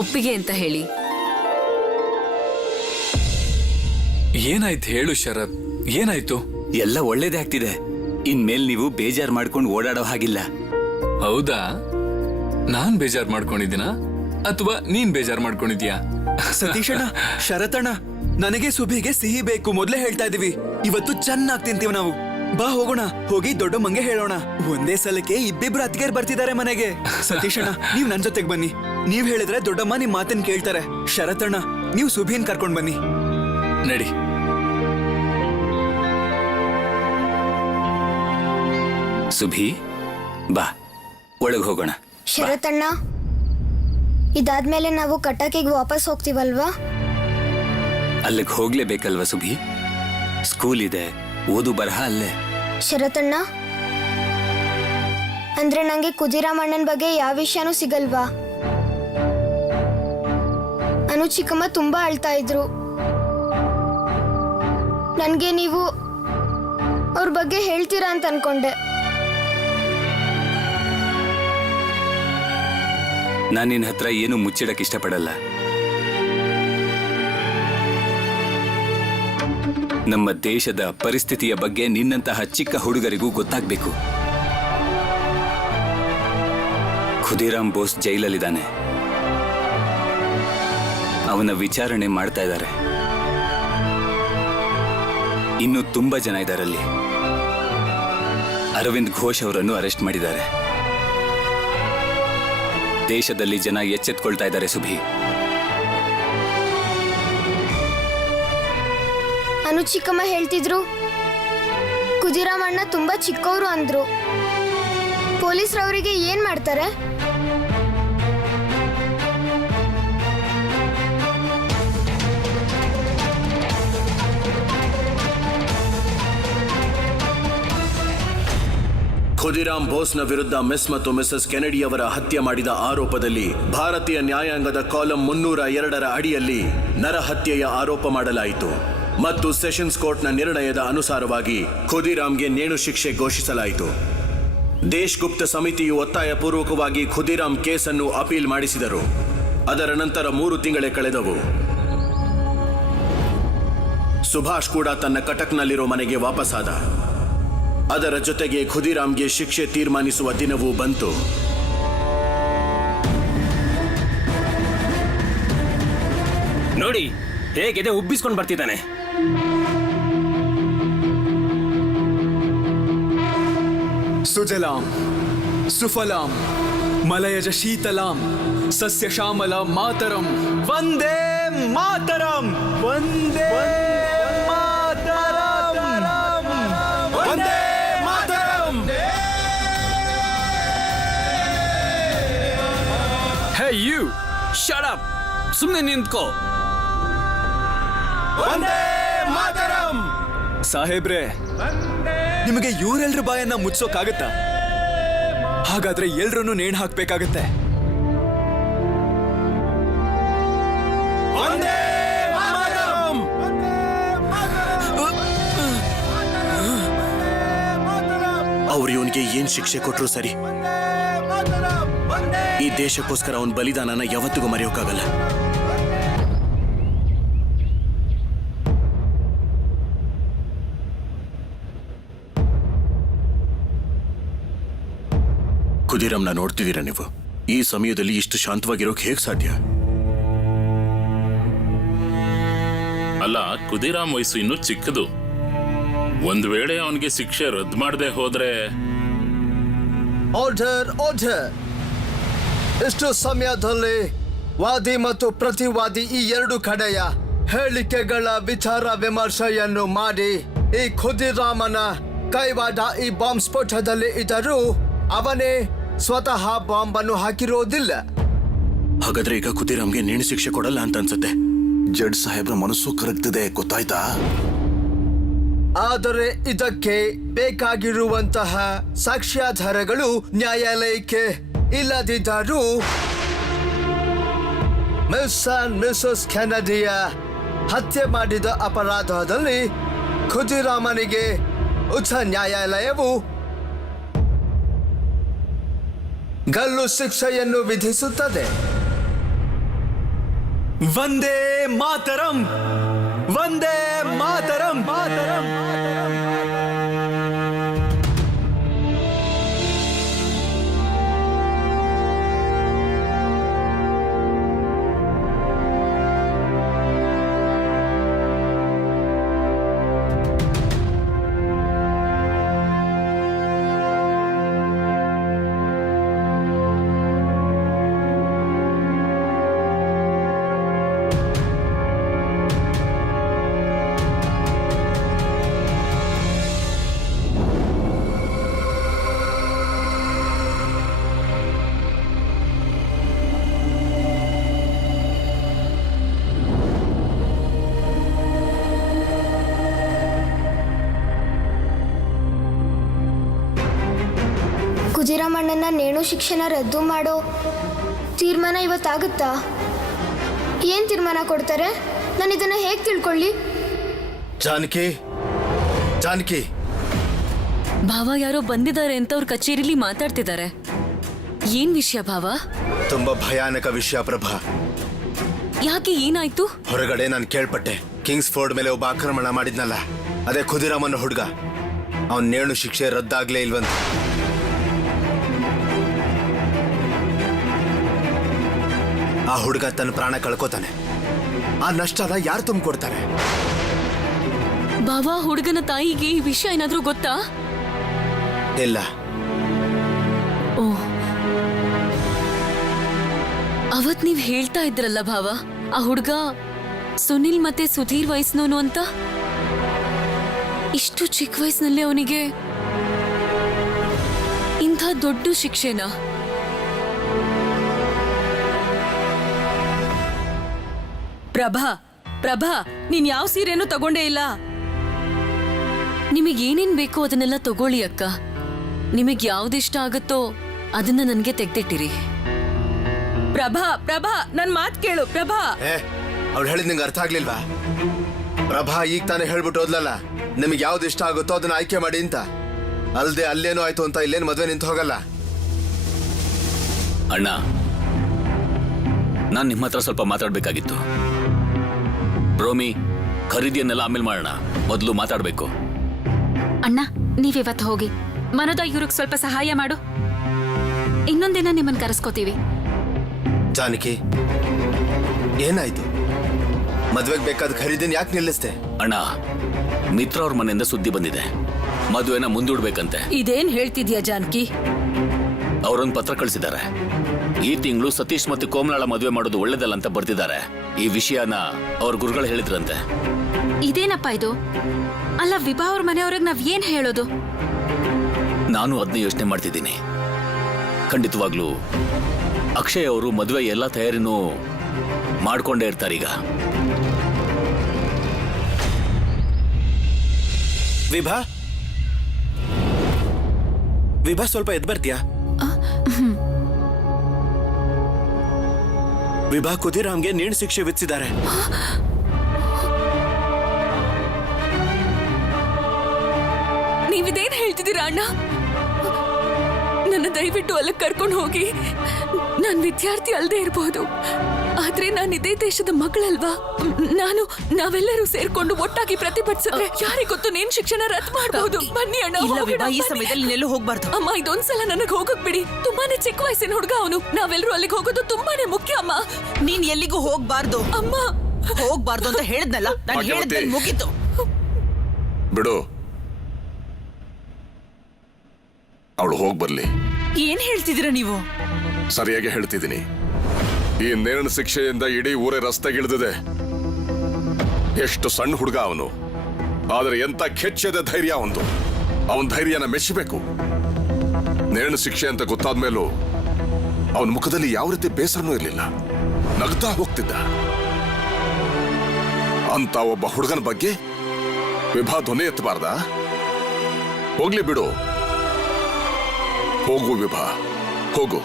ಒಪ್ಪಿಗೆ ಅಂತ ಹೇಳಿ. ಏನಾಯ್ತು ಹೇಳು ಶರತ್, ಏನಾಯ್ತು? ಎಲ್ಲ ಒಳ್ಳೇದೇ ಆಗ್ತಿದೆ. ಇನ್ಮೇಲ್ ನೀವು ಬೇಜಾರ್ ಮಾಡ್ಕೊಂಡು ಓಡಾಡೋ ಹಾಗಿಲ್ಲ. ಹೌದಾ? ನಾನ್ ಬೇಜಾರ್ ಮಾಡ್ಕೊಂಡಿದ್ದೀನಾ ಅಥವಾ ನೀನ್ ಬೇಜಾರ್ ಮಾಡ್ಕೊಂಡಿದ್ಯಾ? ಸತೀಶಣ್ಣ, ಶರತಣ್ಣ, ನನಗೆ ಸುಭಿಗೆ ಸಿಹಿ ಬೇಕು. ಮೊದ್ಲೇ ಹೇಳ್ತಾ ಇದೀವಿ, ಇವತ್ತು ಚೆನ್ನಾಗಿ ತಿಂತೀವಿ ನಾವು. ಬಾ ಹೋಗೋಣ, ಹೋಗಿ ದೊಡ್ಡಮ್ಮಂಗೆ ಹೇಳೋಣ. ಒಂದೇ ಸಲಕ್ಕೆ ಇಬ್ಬಿಬ್ರು ಅತ್ತಿಗೆರ್ ಬರ್ತಿದ್ದಾರೆ ಮನೆಗೆ. ಸತೀಶಣ್ಣ, ನೀವ್ ನನ್ ಜೊತೆಗ್ ಬನ್ನಿ. ನೀವ್ ಹೇಳಿದ್ರೆ ದೊಡ್ಡಮ್ಮ ನಿಮ್ ಮಾತನ್ ಕೇಳ್ತಾರೆ. ಶರತಣ್ಣ, ನೀವು ಸುಭಿನ್ ಕರ್ಕೊಂಡ್ ಬನ್ನಿ. ನಡಿ. ಸುಭಿ, ಬಾ ಒಳಗ್ ಹೋಗೋಣ. ಶರತಣ್ಣ, ಇದಾದ್ಮೇಲೆ ನಾವು ಕಟಕಿಗೆ ವಾಪಸ್ ಹೋಗ್ತೀವಲ್ವಾ? ಅಲ್ಲಿಗೆ ಹೋಗ್ಲೇಬೇಕಲ್ವಾ ಸುಭಿ? ಸ್ಕೂಲ್ ಇದೆ, ಓದು ಬರಹ ಅಲ್ಲೇ. ಶರತಣ್ಣ, ಅಂದ್ರೆ ನಂಗೆ ಕುದಿರಾಮಣ್ಣನ ಬಗ್ಗೆ ಯಾವ ವಿಷಯನೂ ಸಿಗಲ್ವಾ? ಅನು ಚಿಕ್ಕಮ್ಮ ತುಂಬಾ ಅಳ್ತಾ ಇದ್ರು. ನನ್ಗೆ ನೀವು ಅವ್ರ ಬಗ್ಗೆ ಹೇಳ್ತೀರಾ ಅಂತ ಅನ್ಕೊಂಡೆ. ನಾನು ನಿನ್ನ ಹತ್ರ ಏನು ಮುಚ್ಚಿಡಕ್ ಇಷ್ಟಪಡಲ್ಲ. ನಮ್ಮ ದೇಶದ ಪರಿಸ್ಥಿತಿಯ ಬಗ್ಗೆ ನಿನ್ನಂತಹ ಚಿಕ್ಕ ಹುಡುಗರಿಗೂ ಗೊತ್ತಾಗ್ಬೇಕು. ಖುದಿರಾಮ್ ಬೋಸ್ ಜೈಲಲ್ಲಿದ್ದಾನೆ. ಅವನ ವಿಚಾರಣೆ ಮಾಡ್ತಾ ಇದ್ದಾರೆ. ಇನ್ನು ತುಂಬಾ ಜನ ಇದ್ದಾರಲ್ಲಿ. ಅರವಿಂದ್ ಘೋಷ್ ಅವರನ್ನು ಅರೆಸ್ಟ್ ಮಾಡಿದ್ದಾರೆ. ದೇಶದಲ್ಲಿ ಜನ ಎಚ್ಚೆತ್ಕೊಳ್ತಾ ಇದ್ದಾರೆ ಸುಭಿ. ಅನು ಚಿಕ್ಕಮ್ಮ ಹೇಳ್ತಿದ್ರು, ಕುದಿರಾಮಣ್ಣ ತುಂಬಾ ಚಿಕ್ಕವರು ಅಂದ್ರು. ಪೊಲೀಸರವರಿಗೆ ಏನ್ ಮಾಡ್ತಾರೆ? ಖುದಿರಾಮ್ ಬೋಸ್ನ ವಿರುದ್ಧ ಮಿಸ್ ಮತ್ತು ಮಿಸಸ್ ಕೆನೆಡಿ ಅವರ ಹತ್ಯೆ ಮಾಡಿದ ಆರೋಪದಲ್ಲಿ ಭಾರತೀಯ ನ್ಯಾಯಾಂಗದ ಕಾಲಂ 302ರ ಅಡಿಯಲ್ಲಿ ನರಹತ್ಯೆಯ ಆರೋಪ ಮಾಡಲಾಯಿತು ಮತ್ತು ಸೆಷನ್ಸ್ ಕೋರ್ಟ್ನ ನಿರ್ಣಯದ ಅನುಸಾರವಾಗಿ ಖುದಿರಾಮ್ಗೆ ನೇಣು ಶಿಕ್ಷೆ ಘೋಷಿಸಲಾಯಿತು. ದೇಶ್ಗುಪ್ತ ಸಮಿತಿಯು ಒತ್ತಾಯಪೂರ್ವಕವಾಗಿ ಖುದಿರಾಮ್ ಕೇಸನ್ನು ಅಪೀಲ್ ಮಾಡಿಸಿದರು. ಅದರ ನಂತರ 3 ತಿಂಗಳೇ ಕಳೆದವು. ಸುಭಾಷ್ ಕೂಡ ತನ್ನ ಕಟಕ್ನಲ್ಲಿರೋ ಮನೆಗೆ ವಾಪಸ್ಸಾದ. ಅದರ ಜೊತೆಗೆ ಖುದಿರಾಮ್ಗೆ ಶಿಕ್ಷೆ ತೀರ್ಮಾನಿಸುವ ದಿನವೂ ಬಂತು. ನೋಡಿ ಹೇಗಿದೆ ಉಬ್ಬಿಸ್ಕೊಂಡು ಬರ್ತಿದ್ದಾನೆ. ಸುಜಲಾಂ ಸುಫಲಾಂ ಮಲಯಜ ಶೀತಲಾಂ ಸಸ್ಯ ಶ್ಯಾಮಲ Mataram Vande Mataram Vande Mataram Vande Mataram. Hey you shut up, ಸುಮ್ಮನೆ ನಿಂತ್ಕೋ. ವಂದೇ ಮಾತರಂ. ಸಾಹೇಬ್ರೆ, ನಿಮಗೆ ಇವರೆಲ್ರ ಬಾಯನ್ನ ಮುಚ್ಚೋಕಾಗತ್ತಾ? ಹಾಗಾದ್ರೆ ಎಲ್ರನ್ನೂ ನೇಣು ಹಾಕ್ಬೇಕಾಗತ್ತೆ. ಅವ್ರು ಇವನಿಗೆ ಏನ್ ಶಿಕ್ಷೆ ಕೊಟ್ರು ಸರಿ. ಈ ದೇಶಕ್ಕೋಸ್ಕರ ಅವನ ಬಲಿದಾನನ ಯಾವತ್ತಿಗೂ ಮರೆಯೋಕ್ಕಾಗಲ್ಲ. ಖುದಿರಾಮ್ನ ನೋಡ್ತಿದ್ದೀರಾ ನೀವು? ಈ ಸಮಯದಲ್ಲಿ ಇಷ್ಟು ಶಾಂತವಾಗಿರೋಕೆ ಹೇಗ್ ಸಾಧ್ಯ? ಅಲ್ಲ, ಖುದಿರಾಮ್ ವಯಸ್ಸು ಇನ್ನೂ ಚಿಕ್ಕದು. ಒಂದ್ ವೇಳೆ ಅವನಿಗೆ ಶಿಕ್ಷೆ ರದ್ದು ಮಾಡದೆ ಹೋದ್ರೆ? Order order. ಇಷ್ಟು ಸಮಯದಲ್ಲಿ ವಾದಿ ಮತ್ತು ಪ್ರತಿವಾದಿ ಈ ಎರಡು ಕಡೆಯ ಹೇಳಿಕೆಗಳ ವಿಚಾರ ವಿಮರ್ಶೆಯನ್ನು ಮಾಡಿ ಈ ಖುದಿರಾಮನ ಕೈವಾಡ ಈ ಬಾಂಬ್ ಸ್ಫೋಟದಲ್ಲಿ ಇದ್ದರೂ ಅವನೇ ಸ್ವತಃ ಬಾಂಬ್ ಅನ್ನು ಹಾಕಿರೋದಿಲ್ಲ. ಹಾಗಾದ್ರೆ ಈಗ ಖುದಿರಾಮ್ಗೆ ನೇಣು ಶಿಕ್ಷೆ ಕೊಡಲ್ಲ ಅಂತ ಅನ್ಸುತ್ತೆ. ಜಡ್ಜ್ ಸಾಹೇಬ್ರ ಮನಸ್ಸು ಕರಗ್ತಿದೆ, ಗೊತ್ತಾಯ್ತಾ? ಆದರೆ ಇದಕ್ಕೆ ಬೇಕಾಗಿರುವಂತಹ ಸಾಕ್ಷ್ಯಾಧಾರಗಳು ನ್ಯಾಯಾಲಯಕ್ಕೆ ಇಲ್ಲದಿದ್ದರೂ ಮಿಸ್ ಅಂಡ್ ಮಿಸಸ್ ಕೆನಡಿಯ ಹತ್ಯೆ ಮಾಡಿದ ಅಪರಾಧದಲ್ಲಿ ಖುದಿರಾಮನಿಗೆ ಉಚ್ಚ ನ್ಯಾಯಾಲಯವು ಗಲ್ಲು ಶಿಕ್ಷೆಯನ್ನು ವಿಧಿಸುತ್ತದೆ. ವಂದೇ ಮಾತರಂ, ವಂದೇ ಮಾತರಂ, ಮಾತರಂ. ಖುದಿರಾಮಣ್ಣನ ನೇಣು ಶಿಕ್ಷೆನ ರದ್ದು ಮಾಡೋ ತೀರ್ಮಾನ ಇವತ್ತಾಗುತ್ತಾ? ಏನ್ ತೀರ್ಮಾನ ಕೊಡ್ತಾರೆ? ನಾನು ಇದನ್ನ ಹೇಗೆ ತಿಳ್ಕೊಳ್ಳಿ? ಜಾನಕಿ, ಜಾನಕಿ, ಭಾವ ಯಾರೋ ಬಂದಿದ್ದಾರೆ ಅಂತ ಅವ್ರ ಕಚೇರಿಲಿ ಮಾತಾಡ್ತಿದ್ದಾರೆ. ಏನ್ ವಿಷಯ ಭಾವ? ತುಂಬಾ ಭಯಾನಕ ವಿಷಯ ಪ್ರಭಾ. ಯಾಕೆ, ಏನಾಯ್ತು? ಹೊರಗಡೆ ನಾನು ಕೇಳ್ಪಟ್ಟೆ, ಕಿಂಗ್ಸ್ ಫೋರ್ಡ್ ಮೇಲೆ ಒಬ್ಬ ಆಕ್ರಮಣ ಮಾಡಿದ್ನಲ್ಲ, ಅದೇ ಖುದಿರಾಮನ ಹುಡುಗ. ಅವನ್ ನೇಣು ಶಿಕ್ಷೆ ರದ್ದಾಗ್ಲೇ ಇಲ್ವಂತ. ಆ ಹುಡುಗ ತನ್ನ ಪ್ರಾಣ ಕಳ್ಕೋತಾನೆ. ಆ ನಷ್ಟನ ಯಾರು ತುಂಬಿಕೊಡ್ತಾರೆ? ಭಾವ, ಹುಡುಗನ ತಾಯಿಗೆ ಈ ವಿಷಯ ಏನಾದ್ರೂ ಗೊತ್ತಾ? ಇಲ್ಲ. ಓ, ಅವತ್ ನೀವ್ ಹೇಳ್ತಾ ಇದ್ರಲ್ಲ ಭಾವ, ಆ ಹುಡುಗ ಸುನಿಲ್ ಮತ್ತೆ ಸುಧೀರ್ ವಯಸ್ಸಿನವನು ಅಂತ. ಇಷ್ಟು ಚಿಕ್ಕ ವಯಸ್ಸಿನಲ್ಲೇ ಅವನಿಗೆ ಇಂಥ ದೊಡ್ಡ ಶಿಕ್ಷೆನಾ? ಪ್ರಭಾ, ಪ್ರಭಾ, ನೀನ್ ಯಾವ ಸೀರೆನೂ ತಗೊಂಡೇ ಇಲ್ಲ. ನಿಮಗೇನೇನ್ ಬೇಕೋ ಅದನ್ನೆಲ್ಲ ತಗೊಳ್ಳಿ ಅಕ್ಕ. ನಿಮಗ್ ಯಾವ್ದಿಷ್ಟ ಆಗುತ್ತೋ ಅದನ್ನ ನನ್ಗೆ ತೆಗ್ದಿಟ್ಟಿರಿ. ಪ್ರಭಾ, ಪ್ರಭಾ, ನನ್ ಮಾತ್ ಕೇಳು ಪ್ರಭಾ. ಅವ್ಳು ಹೇಳಿದ್ ನಿಂಗೆ ಅರ್ಥ ಆಗ್ಲಿಲ್ವಾ? ಪ್ರಭಾ ಈಗ ತಾನೇ ಹೇಳ್ಬಿಟ್ಟು ಹೋದ್ಲಲ್ಲ, ನಿಮಗೆ ಯಾವ್ದು ಇಷ್ಟ ಆಗುತ್ತೋ ಅದನ್ನ ಆಯ್ಕೆ ಮಾಡಿ ಅಂತ. ಅಲ್ದೆ ಅಲ್ಲೇನೋ ಆಯ್ತು ಅಂತ ಇಲ್ಲೇನು ಮದ್ವೆ ನಿಂತು ಹೋಗಲ್ಲ. ಅಣ್ಣ, ನಾನ್ ನಿಮ್ಮ ಹತ್ರ ಸ್ವಲ್ಪ ಮಾತಾಡ್ಬೇಕಾಗಿತ್ತು. ರೋಮಿ, ಖರೀದಿಯನ್ನೆಲ್ಲ ಆಮೇಲೆ ಮಾಡೋಣ, ಮೊದಲು ಮಾತಾಡ್ಬೇಕು. ಅಣ್ಣ, ನೀವಿವತ್ತು ಹೋಗಿ ಮನೋದ ಇವ್ರಿಗೆ ಸ್ವಲ್ಪ ಸಹಾಯ ಮಾಡು. ಇನ್ನೊಂದಿನ ನಿಮ್ಮನ್ನ ಕರೆಸ್ಕೋತೀವಿ. ಜಾನಕಿ, ಏನಾಯ್ತು? ಮದ್ವೆಗೆ ಬೇಕಾದ ಖರೀದಿನ ಯಾಕೆ ನಿಲ್ಲಿಸ್ತೆ? ಅಣ್ಣ, ಮಿತ್ರ ಅವ್ರ ಮನೆಯಿಂದ ಸುದ್ದಿ ಬಂದಿದೆ, ಮದುವೆನ ಮುಂದೂಡ್ಬೇಕಂತೆ. ಇದೇನ್ ಹೇಳ್ತಿದ್ಯಾ ಜಾನಕಿ? ಅವರೊಂದು ಪತ್ರ ಕಳಿಸಿದ್ದಾರೆ. ಈ ತಿಂಗಳು ಸತೀಶ್ ಮತ್ತು ಕೋಮಲಾಳ ಮದುವೆ ಮಾಡೋದು ಒಳ್ಳೇದಲ್ಲ ಅಂತ ಬರ್ತಿದ್ದಾರೆ. ಈ ವಿಷಯನ ಅವ್ರ ಗುರುಗಳು ಹೇಳಿದ್ರಂತೆ. ಇದೇನಪ್ಪ ಇದು? ಅಲ್ಲ, ವಿಭಾ ಅವ್ರ ಮನೆಯವ್ರಿಗೆ ನಾವ್ ಏನ್ ಹೇಳೋದು? ನಾನು ಅದನ್ನೇ ಯೋಚನೆ ಮಾಡ್ತಿದ್ದೀನಿ. ಖಂಡಿತವಾಗ್ಲೂ ಅಕ್ಷಯ್ ಅವರು ಮದುವೆ ಎಲ್ಲ ತಯಾರಿನೂ ಮಾಡ್ಕೊಂಡೇ ಇರ್ತಾರೀಗ. ವಿಭಾ, ವಿಭಾ, ಸ್ವಲ್ಪ ಎದ್ದು ಬರ್ತೀಯಾ? ವಿಭಾ, ಖುದಿರಾಮ್ಗೆ ನೇಣು ಶಿಕ್ಷೆ ವಿಧಿಸಿದ್ದಾರೆ. ನೀವಿದೇನ್ ಹೇಳ್ತಿದ್ದೀರಾ ಅಣ್ಣ? ನನ್ನ ದಯವಿಟ್ಟು ಅಲ್ಲಿಗೆ ಕರ್ಕೊಂಡು ಹೋಗಿ. ನಾನ್ ವಿದ್ಯಾರ್ಥಿ ಅಲ್ದೇ ಇರಬಹುದು, ಆದ್ರೆ ನಾನು ಇದೇ ದೇಶದ ಮಗಳಲ್ವಾ? ನಾವೆಲ್ಲರೂ ಸೇರ್ಕೊಂಡು ಒಟ್ಟಾಗಿ ಪ್ರತಿಭಟಿಸಿದ್ರೆ ಯಾರಿಗೊತ್ತು ನೇಣು ಶಿಕ್ಷಣ ರದ್ದು ಮಾಡಬಹುದು. ಬನ್ನಿ ಅಣ್ಣ. ಇಲ್ಲ ವಿಭಾ, ಈ ಸಮಯದಲ್ಲಿ ನೆಲ್ಲೂ ಹೋಗ್ಬಾರ್ದು. ಅಮ್ಮ, ಇದೊಂದ್ಸಲ ನನಗೆ ಹೋಗಕ್ ಬಿಡಿ. ತುಂಬಾನೇ ಚಿಕ್ಕ ವಯಸ್ಸಿನ ಹುಡುಗ ಅವನು. ನಾವೆಲ್ಲರೂ ಅಲ್ಲಿಗೆ ಹೋಗೋದು ತುಂಬಾನೇ ಮುಖ್ಯ ಅಮ್ಮ. ನೀನ್ ಎಲ್ಲಿಗೂ ಹೋಗ್ಬಾರ್ದು ಅಮ್ಮ. ಹೋಗ್ಬಾರ್ದು ಅಂತ ಹೇಳಿದ್ನಲ್ಲ, ನಾನು ಹೇಳಿದ್ಮೇಲೆ ಮುಗೀತು. ಬಿಡು, ಅವಳು ಹೋಗ್ಬರ್ಲಿ. ಏನ್ ಹೇಳ್ತಿದ್ದೀರಾ ನೀವು? ಸರಿಯಾಗಿ ಹೇಳ್ತಿದ್ದೀನಿ. ಈ ನೇರಣ ಶಿಕ್ಷೆಯಿಂದ ಇಡೀ ಊರೇ ರಸ್ತೆಗಿಳಿದಿದೆ. ಎಷ್ಟು ಸಣ್ಣ ಹುಡುಗ ಅವನು, ಆದ್ರೆ ಎಂತ ಕೆಚ್ಚದ ಧೈರ್ಯ ಅವನು. ಅವನ ಧೈರ್ಯನ ಮೆಚ್ಚಬೇಕು. ನೇರಣ ಶಿಕ್ಷೆ ಅಂತ ಗೊತ್ತಾದ್ಮೇಲೂ ಅವನ ಮುಖದಲ್ಲಿ ಯಾವ ರೀತಿ ಬೇಸರನೂ ಇರಲಿಲ್ಲ, ನಗ್ತಾ ಹೋಗ್ತಿದ್ದ. ಅಂತ ಒಬ್ಬ ಹುಡುಗನ ಬಗ್ಗೆ ವಿಭಾ ಧ್ವನಿ ಎತ್ತಬಾರ್ದ? ಹೋಗ್ಲಿ ಬಿಡು, ಹೋಗು ವಿಭಾ, ಹೋಗು.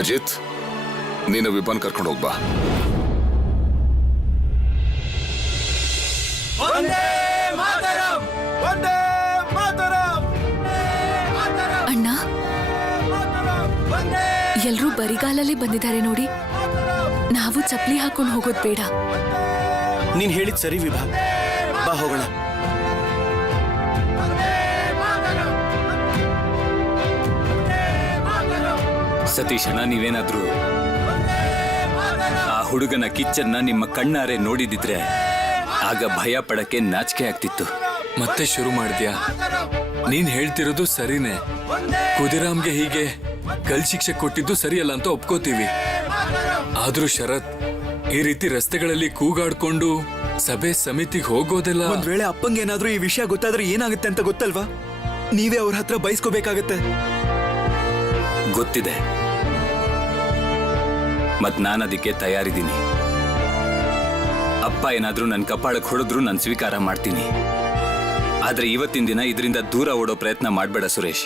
ಅಜಿತ್, ನೀನು ವಿಭಾನ್ ಕರ್ಕೊಂಡು ಹೋಗ್ಬಾ. ಅಣ್ಣ, ಎಲ್ರೂ ಬರಿಗಾಲಲ್ಲೇ ಬಂದಿದ್ದಾರೆ ನೋಡಿ. ನಾವು ಚಪ್ಪಲಿ ಹಾಕೊಂಡು ಹೋಗೋದ್ ಬೇಡ. ನೀನ್ ಹೇಳಿದ್ ಸರಿ ವಿಭಾ, ಬಾ ಹೋಗೋಣ. ಸತೀಶ್ ಅಣ್ಣ, ನೀವೇನಾದ್ರೂ ಆ ಹುಡುಗನ ಕಿಚ್ಚನ್ನ ನಿಮ್ಮ ಕಣ್ಣಾರೆ ನೋಡಿದಿದ್ರೆ ಆಗ ಭಯ ಪಡಕ್ಕೆ ನಾಚಿಕೆ ಆಗ್ತಿತ್ತು. ಮತ್ತೆ ಶುರು ಮಾಡಿದ್ಯಾ? ನೀನ್ ಹೇಳ್ತಿರೋದು ಸರಿನೇ. ಕುದಿರಾಮ್ಗೆ ಹೀಗೆ ಗಲ್ ಶಿಕ್ಷೆ ಕೊಟ್ಟಿದ್ದು ಸರಿಯಲ್ಲ ಅಂತ ಒಪ್ಕೋತೀವಿ. ಆದ್ರೂ ಶರತ್, ಈ ರೀತಿ ರಸ್ತೆಗಳಲ್ಲಿ ಕೂಗಾಡ್ಕೊಂಡು ಸಭೆ ಸಮಿತಿಗೆ ಹೋಗೋದೆಲ್ಲ. ಒಂದ್ ವೇಳೆ ಅಪ್ಪಂಗೆ ಏನಾದ್ರೂ ಈ ವಿಷಯ ಗೊತ್ತಾದ್ರೆ ಏನಾಗುತ್ತೆ ಅಂತ ಗೊತ್ತಲ್ವಾ? ನೀವೇ ಅವ್ರ ಹತ್ರ ಬಯಸ್ಕೋಬೇಕಾಗತ್ತೆ. ಗೊತ್ತಿದೆ, ಮತ್ ನಾನದಕ್ಕೆ ತಯಾರಿದ್ದೀನಿ. ಅಪ್ಪ ಏನಾದ್ರೂ ನನ್ನ ಕಪಾಳಕ್ಕೆ ಹೊಡೆದ್ರು ನಾನು ಸ್ವೀಕಾರ ಮಾಡ್ತೀನಿ. ಆದ್ರೆ ಇವತ್ತಿನ ದಿನ ಇದರಿಂದ ದೂರ ಓಡೋ ಪ್ರಯತ್ನ ಮಾಡ್ಬೇಡ ಸುರೇಶ್.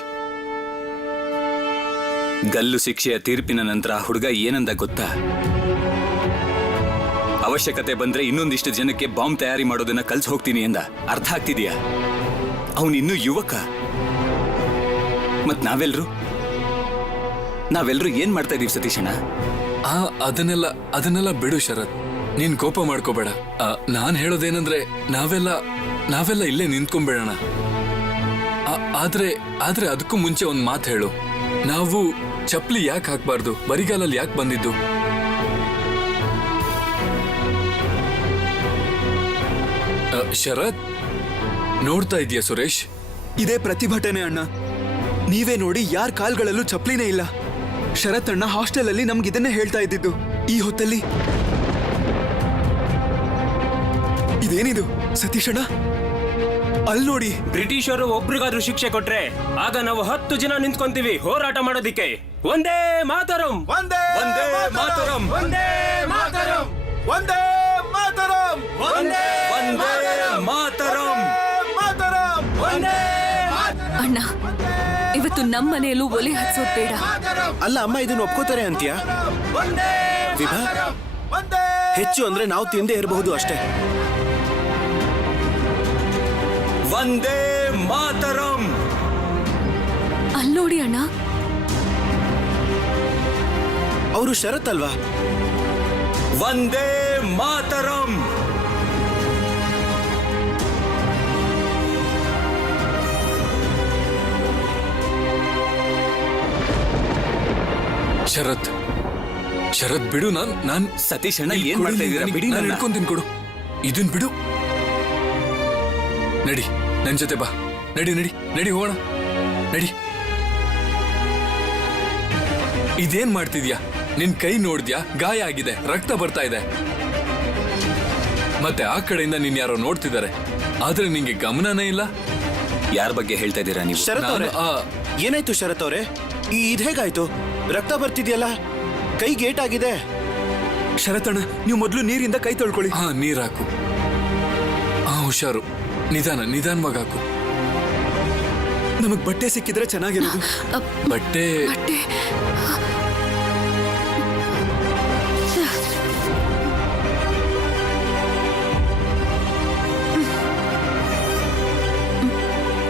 ಗಲ್ಲು ಶಿಕ್ಷೆಯ ತೀರ್ಪಿನ ನಂತರ ಹುಡುಗ ಏನಂದ ಗೊತ್ತಾ? ಅವಶ್ಯಕತೆ ಬಂದ್ರೆ ಇನ್ನೊಂದಿಷ್ಟು ಜನಕ್ಕೆ ಬಾಂಬ್ ತಯಾರಿ ಮಾಡೋದನ್ನ ಕಲ್ಸ್ ಹೋಗ್ತೀನಿ ಎಂದ. ಅರ್ಥ ಆಗ್ತಿದ್ಯಾ? ಅವನಿನ್ನೂ ಯುವಕ. ಮತ್ ನಾವೆಲ್ರೂ ಏನ್ ಮಾಡ್ತಾ ಇದೀವಿ ಸತೀಶಣ್ಣ? ಅದನ್ನೆಲ್ಲ ಬಿಡು ಶರತ್, ನೀನ್ ಕೋಪ ಮಾಡ್ಕೋಬೇಡ. ನಾನ್ ಹೇಳೋದೇನಂದ್ರೆ ನಾವೆಲ್ಲ ಇಲ್ಲೇ ನಿಂತ್ಕೊಂಡ್ಬೇಡಣ. ಆದ್ರೆ ಅದಕ್ಕೂ ಮುಂಚೆ ಒಂದ್ ಮಾತು ಹೇಳು. ನಾವು ಚಪ್ಲಿ ಯಾಕೆ ಹಾಕ್ಬಾರ್ದು? ಬರಿಗಾಲಲ್ಲಿ ಯಾಕೆ ಬಂದಿದ್ದು? ಶರತ್, ನೋಡ್ತಾ ಇದೀಯ ಸುರೇಶ್? ಇದೇ ಪ್ರತಿಭಟನೆ ಅಣ್ಣ. ನೀವೇ ನೋಡಿ, ಯಾರ ಕಾಲ್ಗಳಲ್ಲೂ ಚಪ್ಲಿನೇ ಇಲ್ಲ. ಶರತ್ ಅಣ್ಣ ಹಾಸ್ಟೆಲ್ ಅಲ್ಲಿ ನಮ್ಗೆ ಇದನ್ನೇ ಹೇಳ್ತಾ ಇದ್ದಿದ್ದು. ಈ ಹೊತ್ತಲ್ಲಿ ಇದೇನಿದು ಸತೀಶ್ ಅಣ್ಣ? ಅಲ್ಲಿ ನೋಡಿ, ಬ್ರಿಟಿಷರು ಒಬ್ರಿಗಾದ್ರೂ ಶಿಕ್ಷೆ ಕೊಟ್ರೆ ಆಗ ನಾವು 10 ಜನ ನಿಂತ್ಕೊಂತೀವಿ ಹೋರಾಟ ಮಾಡೋದಿಕ್ಕೆ. ಒಂದೇ ಮಾತರಂ, ಒಂದೇ ಮಾತರಂ, ಒಂದೇ ಮಾತರಂ, ಒಂದೇ ಮಾತರಂ, ಒಂದೇ ಮಾತರಂ, ಮಾತರಂ, ಒಂದೇ ಅಣ್ಣ, ಇವತ್ತು ನಮ್ಮ ಮನೆಯಲ್ಲೂ ಒಲೆ ಹಚ್ಚೋದ್ ಬೇಡ. ಅಲ್ಲ ಅಮ್ಮ, ಇದನ್ನ ಒಪ್ಕೋತಾರೆ ಅಂತೀಯಾ? ವಿಭಾ, ಹೆಚ್ಚು ಅಂದ್ರೆ ನಾವು ತಿಂದೇ ಇರಬಹುದು ಅಷ್ಟೇ. ವಂದೇ ಮಾತರಂ. ಅಲ್ಲೋಡಿ ಅಣ್ಣ, ಅವರು ಶರತ್ ಅಲ್ವಾ? ವಂದೇ ಮಾತರಂ. ಶರತ್ ಬಿಡು. ನಾನ್ ಸತೀಶ್ ಅಣ್ಣ, ಏನ್ ಮಾಡ್ತಾ ಇದ್ದೀರಾ? ಬಿಡಿ, ನಾನು ಹಿಡ್ಕೊಂತೀನಿ, ಕೊಡು ಇದನ್ ಬಿಡು. ನಡಿ, ನನ್ ಜೊತೆ ಬಾ. ನಡಿ ಹೋಗೋಣ, ನಡಿ. ಇದೇನ್ ಮಾಡ್ತಿದ್ಯಾ? ನಿನ್ ಕೈ ನೋಡ್ದ್ಯಾ? ಗಾಯ ಆಗಿದೆ, ರಕ್ತ ಬರ್ತಾ ಇದೆ. ಮತ್ತೆ ಆ ಕಡೆಯಿಂದ ನಿನ್ ಯಾರೋ ನೋಡ್ತಿದ್ದಾರೆ, ಆದ್ರೆ ನಿಂಗೆ ಗಮನನೇ ಇಲ್ಲ. ಯಾರ ಬಗ್ಗೆ ಹೇಳ್ತಾ ಇದ್ದೀರಾ ನೀವು? ಶರತ್ ಅವ್ರೆ, ಏನಾಯ್ತು ಶರತ್ ಅವ್ರೆ? ಇದ್ ಹೇಗಾಯ್ತು? ರಕ್ತ ಬರ್ತಿದ್ಯಲ್ಲ, ಕೈ ಗೇಟ್ ಆಗಿದೆ. ಶರತ್ ಅಣ್ಣ, ನೀವು ಮೊದಲು ನೀರಿಂದ ಕೈ ತೊಳ್ಕೊಳ್ಳಿ. ನೀರ್ ಹಾಕು. ಹುಷಾರು, ನಿಧಾನವಾಗಿ ಹಾಕು. ನಮಗ್ ಬಟ್ಟೆ ಸಿಕ್ಕಿದ್ರೆ ಚೆನ್ನಾಗಿರೋದು. ಬಟ್ಟೆ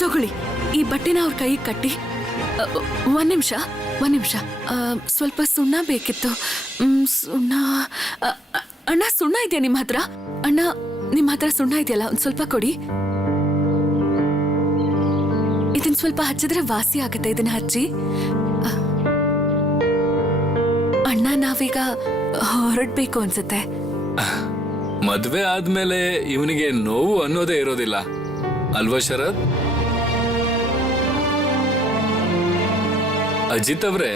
ತಗೊಳ್ಳಿ, ಈ ಬಟ್ಟೆನ ಅವ್ರ ಕೈ ಕಟ್ಟಿ. ಒಂದ್ ನಿಮಿಷ, ಸ್ವಲ್ಪ ಸುಣ್ಣ ಬೇಕಿತ್ತು. ಸುಣ್ಣ ಅಣ್ಣ, ಸುಣ್ಣ ಇದೆಯಾ ನಿಮ್ಮ ಹತ್ರ? ಅಣ್ಣ, ನಿಮ್ಮ ಹತ್ರ ಸುಣ್ಣ ಇದೆಯಲ್ಲ, ಒಂದ್ ಸ್ವಲ್ಪ ಕೊಡಿ. ಇದನ್ ಸ್ವಲ್ಪ ಹಚ್ಚಿದ್ರೆ ವಾಸಿ ಆಗುತ್ತೆ. ಇದನ್ನ ಹಚ್ಚಿ. ಅಣ್ಣ, ನಾವೀಗ ಹೊರಡ್ಬೇಕು ಅನ್ಸುತ್ತೆ. ಮದ್ವೆ ಆದ್ಮೇಲೆ ಇವನಿಗೆ ನೋವು ಅನ್ನೋದೇ ಇರೋದಿಲ್ಲ ಅಲ್ವಾ ಶರತ್? ಅಜಿತ್ ಅವ್ರೆ,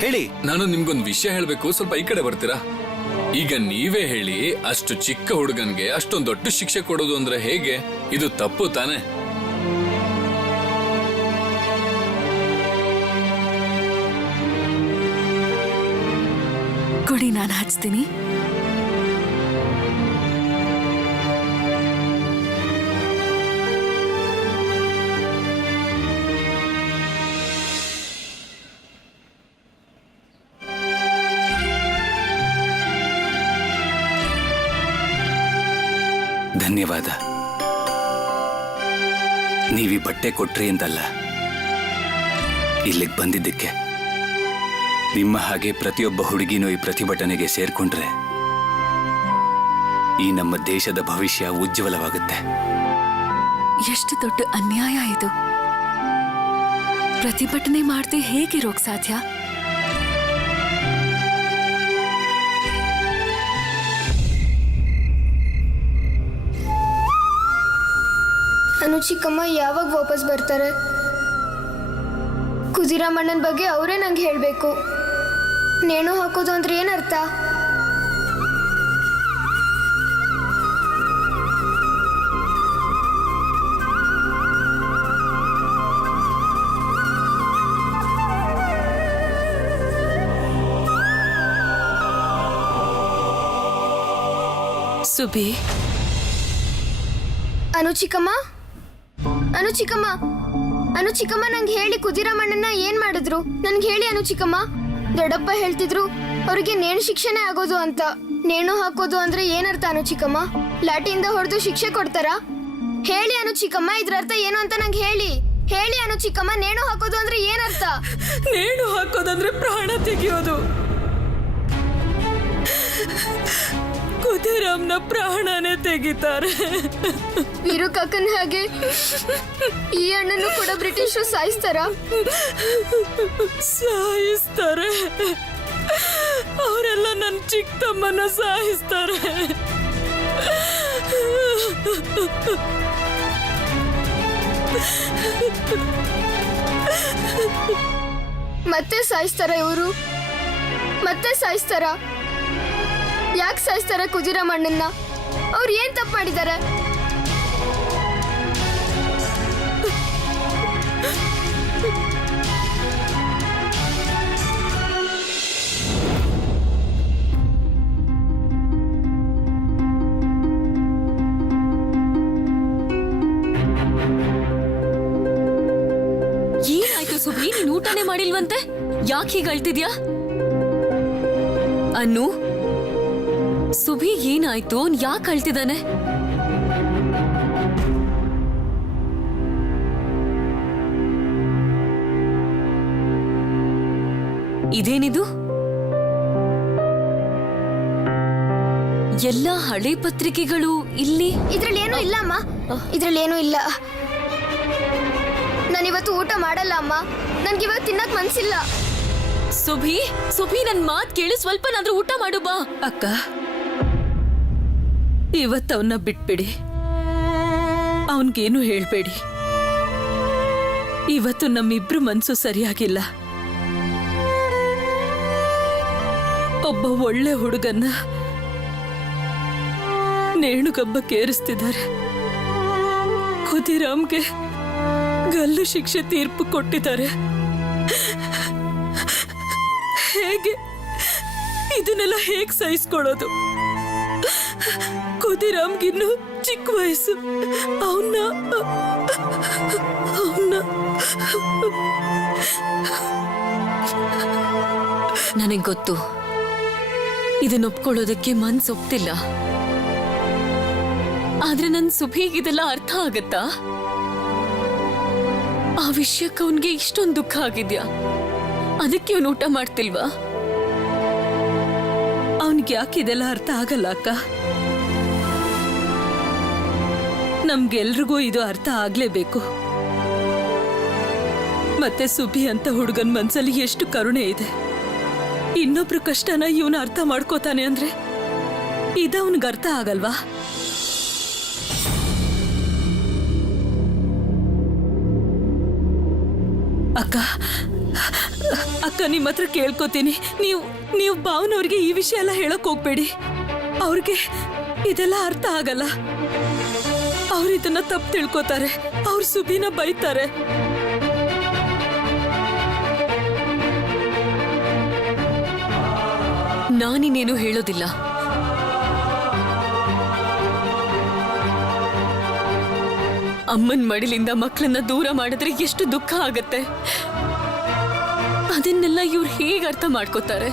ಹೇಳಿ. ನಾನು ನಿಮ್ಗೊಂದು ವಿಷಯ ಹೇಳ್ಬೇಕು, ಸ್ವಲ್ಪ ಈ ಕಡೆ ಬರ್ತೀರಾ? ಈಗ ನೀವೇ ಹೇಳಿ, ಅಷ್ಟು ಚಿಕ್ಕ ಹುಡುಗನ್ಗೆ ಅಷ್ಟೊಂದು ದೊಡ್ಡ ಶಿಕ್ಷೆ ಕೊಡೋದು ಅಂದ್ರೆ ಹೇಗೆ? ಇದು ತಪ್ಪು ತಾನೆ? ಕೊಡಿ, ನಾನು ಹಚ್ತೀನಿ. ಧನ್ಯವಾದ. ನೀವೀ ಬಟ್ಟೆ ಕೊಟ್ರಿ ಅಂತಲ್ಲ, ಇಲ್ಲಿಗೆ ಬಂದಿದ್ದಕ್ಕೆ. ನಿಮ್ಮ ಹಾಗೆ ಪ್ರತಿಯೊಬ್ಬ ಹುಡುಗಿನೂ ಈ ಪ್ರತಿಭಟನೆಗೆ ಸೇರ್ಕೊಂಡ್ರೆ ಈ ನಮ್ಮ ದೇಶದ ಭವಿಷ್ಯ ಉಜ್ವಲವಾಗುತ್ತೆ. ಎಷ್ಟು ದೊಡ್ಡ ಅನ್ಯಾಯ ಇದು. ಪ್ರತಿಭಟನೆ ಮಾಡದೆ ಹೇಗಿರೋಕ್ ಸಾಧ್ಯ? ಅನು ಚಿಕ್ಕಮ್ಮ ಯಾವಾಗ ವಾಪಸ್ ಬರ್ತಾರೆ? ಕುದಿರಾಮಣ್ಣನ ಬಗ್ಗೆ ಅವರೇ ನಂಗೆ ಹೇಳಬೇಕು. ನೇಣು ಹಾಕೋದು ಅಂದ್ರೆ ಏನರ್ಥ? ಸುಬಿ, ಅನು ಚಿಕ್ಕಮ್ಮ, ಅನು ಚಿಕ್ಕಮ್ಮ, ಅನು ಚಿಕ್ಕಮ್ಮ, ನಂಗೆ ಹೇಳಿ ಕುದಿರಾಮಣ್ಣನ ಏನ್ ಮಾಡಿದ್ರು? ನನ್ಗೆ ಹೇಳಿ ಅನು ಚಿಕ್ಕಮ್ಮ. ದೊಡ್ಡಪ್ಪ ಹೇಳ್ತಿದ್ರು ಅವ್ರಿಗೆ ನೇಣು ಶಿಕ್ಷೆನೇ ಆಗೋದು ಅಂತ. ನೇಣು ಹಾಕೋದು ಅಂದ್ರೆ ಏನರ್ಥ ಅನು ಚಿಕ್ಕಮ್ಮ? ಲಾಠಿಯಿಂದ ಹೊಡೆದು ಶಿಕ್ಷೆ ಕೊಡ್ತಾರ? ಹೇಳಿ ಅನು ಚಿಕ್ಕಮ್ಮ, ಇದ್ರ ಅರ್ಥ ಏನು ಅಂತ ನಂಗೆ ಹೇಳಿ. ಹೇಳಿ ಅನು ಚಿಕ್ಕಮ್ಮ, ನೇಣು ಹಾಕೋದು ಅಂದ್ರೆ ಏನರ್ಥ? ನೇಣು ಹಾಕೋದಂದ್ರೆ ಪ್ರಾಣ ತೆಗೆಯೋದು. ಕುದಿರಾಮ್ನ ಪ್ರಾಣನೇ ತೆಗಿತಾರೆ. ವೀರು ಕಾಕನ್ ಹಾಗೆ ಈ ಅಣ್ಣನ್ನು ಕೂಡ ಬ್ರಿಟಿಷರು ಸಾಯಿಸ್ತಾರೆ. ಅವರೆಲ್ಲ ನನ್ನ ಚಿಕ್ಕ ತಮ್ಮನ ಸಾಯಿಸ್ತಾರೆ. ಮತ್ತೆ ಸಾಯಿಸ್ತಾರ ಇವರು? ಮತ್ತೆ ಸಾಯಿಸ್ತಾರ? ಯಾಕೆ ಸಾಯಿಸ್ತಾರ ಕುದಿರಾಮಣ್ಣನ್ನ? ಅವ್ರು ಏನ್ ತಪ್ಪು ಮಾಡಿದ್ದಾರೆ? ಏನಾಯ್ತು ಸುಬಿ? ನೀನ್ ಊಟನೇ ಮಾಡಿಲ್ವಂತೆ, ಯಾಕೆ ಹೀಗೆ ಅಳ್ತಿದ್ಯಾ? ಅನ್ನು, ಸುಬಿ ಏನಾಯ್ತು? ಯಾಕೆ ಅಳ್ತಿದ್ದಾನೆ? ಇದೇನಿದು? ಎಲ್ಲ ಹಳೆ ಪತ್ರಿಕೆಗಳು ಇಲ್ಲಿ. ಇದ್ರಲ್ಲಿ ಏನೂ ಇಲ್ಲ ಅಮ್ಮ, ಇದ್ರಲ್ಲಿ ಏನೂ ಇಲ್ಲ. ನಾನಿವತ್ತು ಊಟ ಮಾಡಲ್ಲ ಅಮ್ಮ. ನನ್ಗಿವಾಗ ತಿನ್ನಕ್ ಮನ್ಸಿಲ್ಲ. ಸುಬಿ, ಸುಬಿ, ನನ್ ಮಾತ್ ಕೇಳಿ ಸ್ವಲ್ಪನಾದ್ರೂ ಊಟ ಮಾಡು ಬಾ. ಅಕ್ಕ, ಇವತ್ತವನ್ನ ಬಿಟ್ಬಿಡಿ. ಅವನ್ಗೇನು ಹೇಳ್ಬೇಡಿ. ಇವತ್ತು ನಮ್ಮಿಬ್ರು ಮನ್ಸು ಸರಿಯಾಗಿಲ್ಲ. ಒಬ್ಬ ಒಳ್ಳೆ ಹುಡುಗನ್ನ ನೇಣುಗಬ್ಬಕ್ಕೆ ಏರಿಸ್ತಿದ್ದಾರೆ. ಖುದಿರಾಮ್ಗೆ ಗಲ್ಲು ಶಿಕ್ಷೆ ತೀರ್ಪು ಕೊಟ್ಟಿದ್ದಾರೆ. ಹೇಗೆ ಇದನ್ನೆಲ್ಲ ಹೇಗ್ ಸಹಿಸ್ಕೊಳ್ಳೋದು? ಖುದಿರಾಮ್ಗಿನ್ನು ಚಿಕ್ಕ ವಯಸ್ಸು. ಅವನ್ನ ನನಗ್ ಗೊತ್ತು, ಇದನ್ನ ಒಪ್ಕೊಳ್ಳೋದಕ್ಕೆ ಮನ್ಸೊಪ್ತಿಲ್ಲ. ಆದ್ರೆ ನನ್ ಸುಭಿಗ್ ಇದೆಲ್ಲ ಅರ್ಥ ಆಗತ್ತಾ? ಆ ವಿಷಯಕ್ಕೆ ಅವನ್ಗೆ ಇಷ್ಟೊಂದು ದುಃಖ ಆಗಿದ್ಯಾ? ಅದಕ್ಕೆ ಅವನು ಊಟ ಮಾಡ್ತಿಲ್ವಾ? ಅವನ್ಗೆ ಯಾಕೆ ಇದೆಲ್ಲ ಅರ್ಥ ಆಗಲ್ಲ ಅಕ್ಕ? ನಮ್ಗೆಲ್ರಿಗೂ ಇದು ಅರ್ಥ ಆಗ್ಲೇಬೇಕು. ಮತ್ತೆ ಸುಬಿ ಅಂತ ಹುಡುಗನ್ ಮನ್ಸಲ್ಲಿ ಎಷ್ಟು ಕರುಣೆ ಇದೆ. ಇನ್ನೊಬ್ರು ಕಷ್ಟನ ಇವನು ಅರ್ಥ ಮಾಡ್ಕೋತಾನೆ ಅಂದ್ರೆ ಇದವನ್ಗೆ ಅರ್ಥ ಆಗಲ್ವಾ? ಅಕ್ಕ, ಅಕ್ಕ, ನಿಮ್ಮ ಹತ್ರ ಕೇಳ್ಕೊತೀನಿ. ನೀವು ಭಾವನವ್ರಿಗೆ ಈ ವಿಷಯ ಎಲ್ಲ ಹೇಳಕ್ ಹೋಗ್ಬೇಡಿ. ಅವ್ರಿಗೆ ಇದೆಲ್ಲ ಅರ್ಥ ಆಗಲ್ಲ. ಅವ್ರು ಇದನ್ನ ತಪ್ಪು ತಿಳ್ಕೊತಾರೆ. ಅವ್ರ ಸುಬಿನ ಬೈತಾರೆ. ನಾನಿನ್ನೇನು ಹೇಳೋದಿಲ್ಲ. ಅಮ್ಮನ್ ಮಡಿಲಿಂದ ಮಕ್ಕಳನ್ನ ದೂರ ಮಾಡಿದ್ರೆ ಎಷ್ಟು ದುಃಖ ಆಗತ್ತೆ. ಅದನ್ನೆಲ್ಲ ಇವ್ರು ಹೇಗೆ ಅರ್ಥ ಮಾಡ್ಕೋತಾರೆ?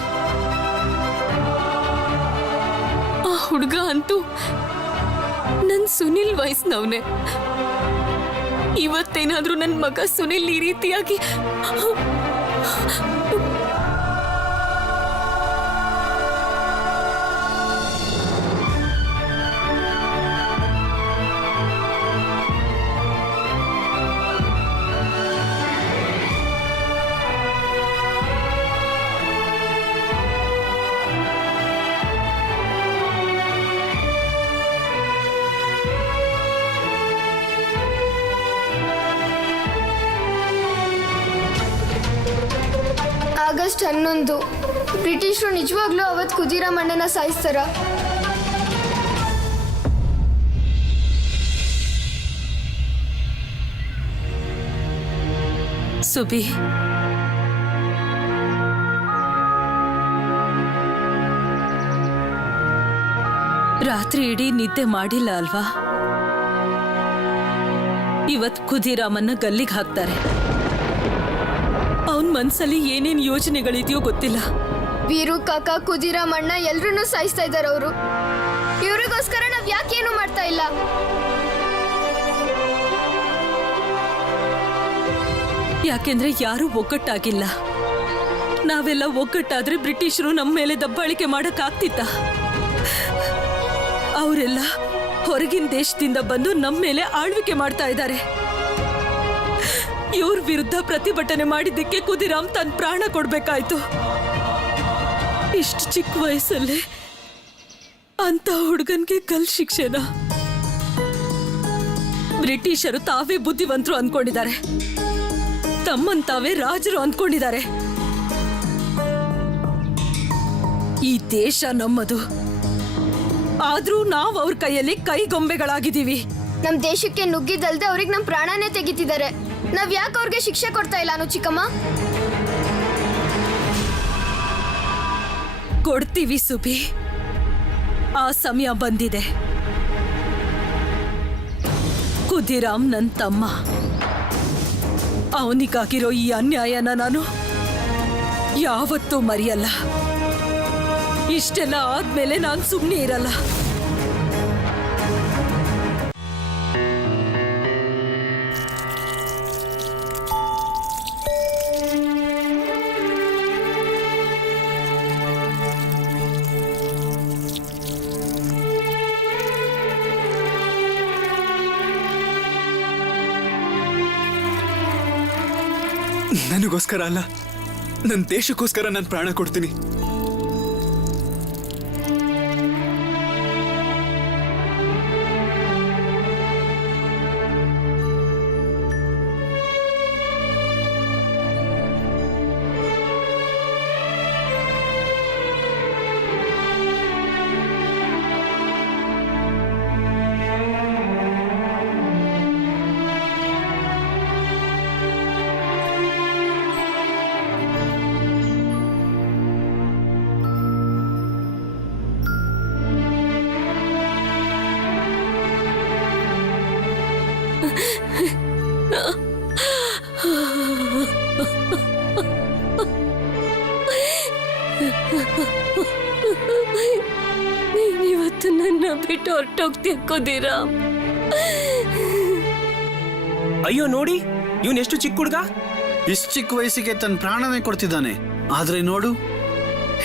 ಆ ಹುಡುಗ ಅಂತೂ ನನ್ ಸುನಿಲ್ ವಯಸ್ಸಿನವನೇ. ಇವತ್ತೇನಾದ್ರೂ ನನ್ ಮಗ ಸುನಿಲ್ ಈ ರೀತಿಯಾಗಿ ಆಗಸ್ಟ್ 11 ಬ್ರಿಟಿಷರು ನಿಜವಾಗ್ಲೂ ಅವತ್ತು ಖುದಿರಾಮಣ್ಣನ ಸಾಯಿಸ್ತಾರ? ಸುಬಿ, ರಾತ್ರಿ ಇಡೀ ನಿದ್ದೆ ಮಾಡಿಲ್ಲ ಅಲ್ವಾ? ಇವತ್ ಖುದಿರಾಮನ್ನ ಗಲ್ಲಿಗೆ ಹಾಕ್ತಾರೆ. ಅವನ್ ಮನ್ಸಲ್ಲಿ ಏನೇನ್ ಯೋಚನೆಗಳಿದೆಯೋ ಗೊತ್ತಿಲ್ಲ. ವೀರು ಕಾಕ, ಖುದಿರಾಮಣ್ಣ ಎಲ್ರನ್ನೂ ಸಾಯಿಸ್ತಾ ಇದ್ದಾರೆ ಅವರು. ಇವ್ರಿಗೋಸ್ಕರ ನಾವ್ ಯಾಕೇನು ಮಾಡ್ತಾ ಇಲ್ಲ? ಯಾಕೆಂದ್ರೆ ಯಾರೂ ಒಗ್ಗಟ್ಟಾಗಿಲ್ಲ. ನಾವೆಲ್ಲ ಒಗ್ಗಟ್ಟಾದ್ರೆ ಬ್ರಿಟಿಷರು ನಮ್ಮ ಮೇಲೆ ದಬ್ಬಾಳಿಕೆ ಮಾಡಕ್ ಆಗ್ತಿತ್ತ? ಅವರೆಲ್ಲ ಹೊರಗಿನ ದೇಶದಿಂದ ಬಂದು ನಮ್ಮ ಮೇಲೆ ಆಳ್ವಿಕೆ ಮಾಡ್ತಾ ಇದ್ದಾರೆ. ಇವ್ರ ವಿರುದ್ಧ ಪ್ರತಿಭಟನೆ ಮಾಡಿದ್ದಕ್ಕೆ ಖುದಿರಾಮ್ ತನ್ನ ಪ್ರಾಣ ಕೊಡ್ಬೇಕಾಯ್ತು. ಇಷ್ಟು ಚಿಕ್ಕ ವಯಸ್ಸಲ್ಲೇ ಅಂತ ಹುಡುಗನ್ಗೆ ಗಲ್ ಶಿಕ್ಷೆನ? ಬ್ರಿಟಿಷರು ತಾವೇ ಬುದ್ಧಿವಂತರು ಅಂದ್ಕೊಂಡಿದ್ದಾರೆ, ತಮ್ಮನ್ ತಾವೇ ರಾಜರು ಅಂದ್ಕೊಂಡಿದ್ದಾರೆ. ಈ ದೇಶ ನಮ್ಮದು, ಆದ್ರೂ ನಾವ್ ಅವ್ರ ಕೈಯಲ್ಲಿ ಕೈಗೊಂಬೆಗಳಾಗಿದ್ದೀವಿ. ನಮ್ ದೇಶಕ್ಕೆ ನುಗ್ಗಿದಲ್ದೆ ಅವ್ರಿಗೆ ನಮ್ ಪ್ರಾಣನೇ ತೆಗಿತಿದ್ದಾರೆ. ನಾವ್ ಯಾಕೆ ಅವ್ರಿಗೆ ಶಿಕ್ಷೆ ಕೊಡ್ತಾ ಇಲ್ಲ ಅನು ಚಿಕ್ಕಮ್ಮ? ಕೊಡ್ತೀವಿ ಸುಬಿ, ಆ ಸಮಯ ಬಂದಿದೆ. ಖುದಿರಾಮ್ ನನ್ ತಮ್ಮ, ಅವನಿಗಾಗಿರೋ ಈ ಅನ್ಯಾಯನ ನಾನು ಯಾವತ್ತೂ ಮರೆಯಲ್ಲ. ಇಷ್ಟೆಲ್ಲ ಆದ್ಮೇಲೆ ನಾನು ಸುಮ್ಮನೆ ಇರಲ್ಲ. ನನಗೋಸ್ಕರ ಅಲ್ಲ, ನನ್ನ ದೇಶಕ್ಕೋಸ್ಕರ ನಾನು ಪ್ರಾಣ ಕೊಡ್ತೀನಿ. ನೀನಿವತ್ತು ನನ್ನ ಬಿಟ್ಟು ಹೊರಟೋಗ್ತೀಯ ಖುದಿರಾಮ್. ಅಯ್ಯೋ ನೋಡಿ, ಇವನ್ ಎಷ್ಟು ಚಿಕ್ಕ ಹುಡುಗ. ಇಷ್ಟು ಚಿಕ್ಕ ವಯಸ್ಸಿಗೆ ತನ್ನ ಪ್ರಾಣನೇ ಕೊಡ್ತಿದ್ದಾನೆ. ಆದ್ರೆ ನೋಡು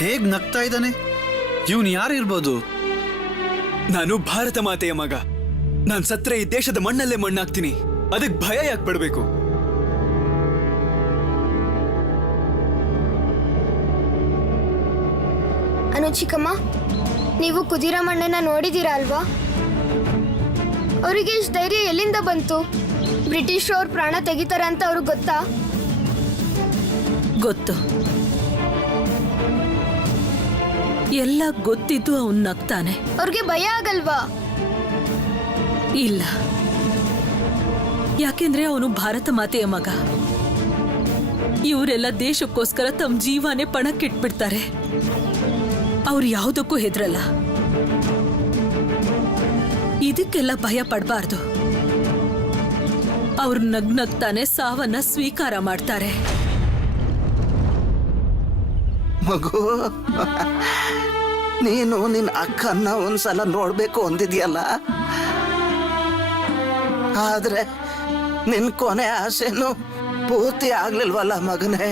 ಹೇಗ್ ನಗ್ತಾ ಇದ್ದಾನೆ. ಇವನ್ ಯಾರಿರ್ಬೋದು? ನಾನು ಭಾರತ ಮಾತೆಯ ಮಗ. ನಾನ್ ಸತ್ರೆ ಈ ದೇಶದ ಮಣ್ಣಲ್ಲೇ ಮಣ್ಣಾಗ್ತೀನಿ. ಅದಕ್ಕೆ ಭಯ ಯಾಕೆ ಪಡ್ಬೇಕು? ಅನು ಚಿಕ್ಕಮ್ಮ, ನೀವು ಖುದಿರಾಮಣ್ಣನ ನೋಡಿದೀರಾ ಅಲ್ವಾ? ಅವರಿಗೆ ಇಷ್ಟು ಧೈರ್ಯ ಎಲ್ಲಿಂದ ಬಂತು? ಬ್ರಿಟಿಷರು ಅವ್ರ ಪ್ರಾಣ ತೆಗಿತಾರೆ ಅಂತ ಅವ್ರಿಗೆ ಗೊತ್ತಾ? ಗೊತ್ತು, ಎಲ್ಲ ಗೊತ್ತಿದ್ದು ಅವನ್ ನಗ್ತಾನೆ. ಅವ್ರಿಗೆ ಭಯ ಆಗಲ್ವಾ? ಇಲ್ಲ, ಯಾಕೆಂದ್ರೆ ಅವನು ಭಾರತ ಮಾತೆಯ ಮಗ. ಇವರೆಲ್ಲ ದೇಶಕ್ಕೋಸ್ಕರ ತಮ್ಮ ಜೀವನೇ ಪಣಕ್ಕಿಟ್ಬಿಡ್ತಾರೆ. ಅವ್ರು ಯಾವುದಕ್ಕೂ ಹೆದ್ರಲ್ಲ. ಇದಕ್ಕೆಲ್ಲ ಭಯ ಪಡಬಾರ್ದು. ಅವ್ರು ನಗ್ನಗ್ತಾನೆ ಸಾವನ್ನ ಸ್ವೀಕಾರ ಮಾಡ್ತಾರೆ. ಮಗು, ನೀನು ನಿನ್ನ ಅಕ್ಕನ್ನ ಒಂದ್ಸಲ ನೋಡ್ಬೇಕು ಅಂದಿದ್ಯಲ್ಲ, ಆದ್ರೆ ನಿನ್ ಕೊನೆ ಆಸೆನು ಪೂರ್ತಿ ಆಗ್ಲಿಲ್ವಲ್ಲ ಮಗನೇ.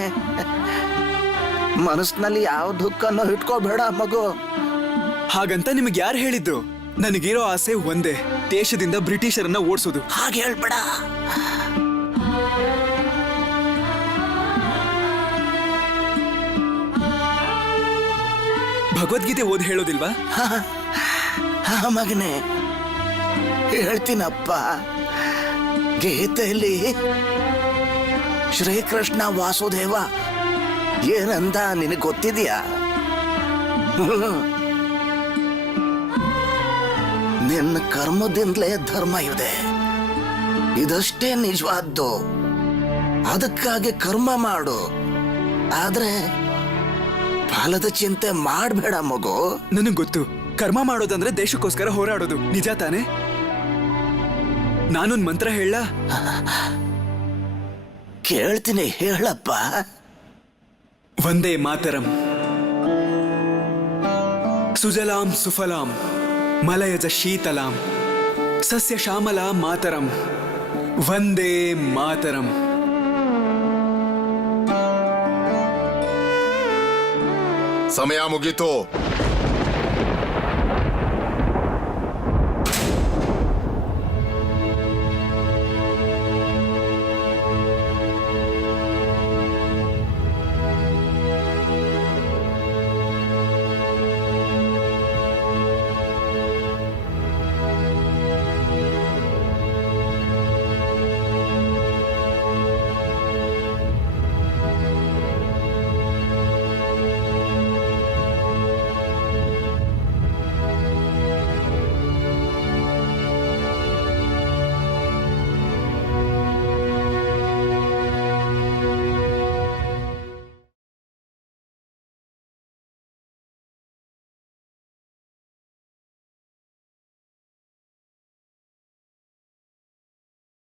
ಮನಸ್ಸಿನಲ್ಲಿ ಯಾವ ದುಃಖನೂ ಇಟ್ಕೋಬೇಡ ಮಗು. ಹಾಗಂತ ನಿಮ್ಗೆ ಯಾರು ಹೇಳಿದ್ದು? ನನಗಿರೋ ಆಸೆ ಒಂದೇ, ದೇಶದಿಂದ ಬ್ರಿಟಿಷರನ್ನ ಓಡಿಸೋದು. ಹಾಗೆ ಹೇಳ್ಬೇಡ. ಭಗವದ್ಗೀತೆ ಓದಿ ಹೇಳೋದಿಲ್ವಾ? ಮಗನೇ, ಹೇಳ್ತೀನಪ್ಪ. ಗೀತೆಯಲ್ಲಿ ಶ್ರೀಕೃಷ್ಣ ವಾಸುದೇವ ಏನಂದ ನಿನಗೆ ಗೊತ್ತಿದೆಯಾ? ನಿನ್ನ ಕರ್ಮದಿಂದಲೇ ಧರ್ಮ ಇದೆ, ಇದಷ್ಟೇ ನಿಜವಾದ್ದು. ಅದಕ್ಕಾಗಿ ಕರ್ಮ ಮಾಡು, ಆದ್ರೆ ಫಲದ ಚಿಂತೆ ಮಾಡಬೇಡ ಮಗು. ನನಗ್ ಗೊತ್ತು, ಕರ್ಮ ಮಾಡೋದಂದ್ರೆ ದೇಶಕ್ಕೋಸ್ಕರ ಹೋರಾಡೋದು. ನಿಜ ತಾನೆ? ನಾನೊಂದ್ ಮಂತ್ರ ಹೇಳ? ಕೇಳ್ತೀನಿ, ಹೇಳಪ್ಪ. ವಂದೇ ಮಾತರಂ, ಸುಜಲಾಂ ಸುಫಲಾಂ ಮಲಯಜ ಶೀತಲಾಂ ಸಸ್ಯ ಶ್ಯಾಮಲ ಮಾತರಂ, ವಂದೇ ಮಾತರಂ. ಸಮಯ ಮುಗೀತು.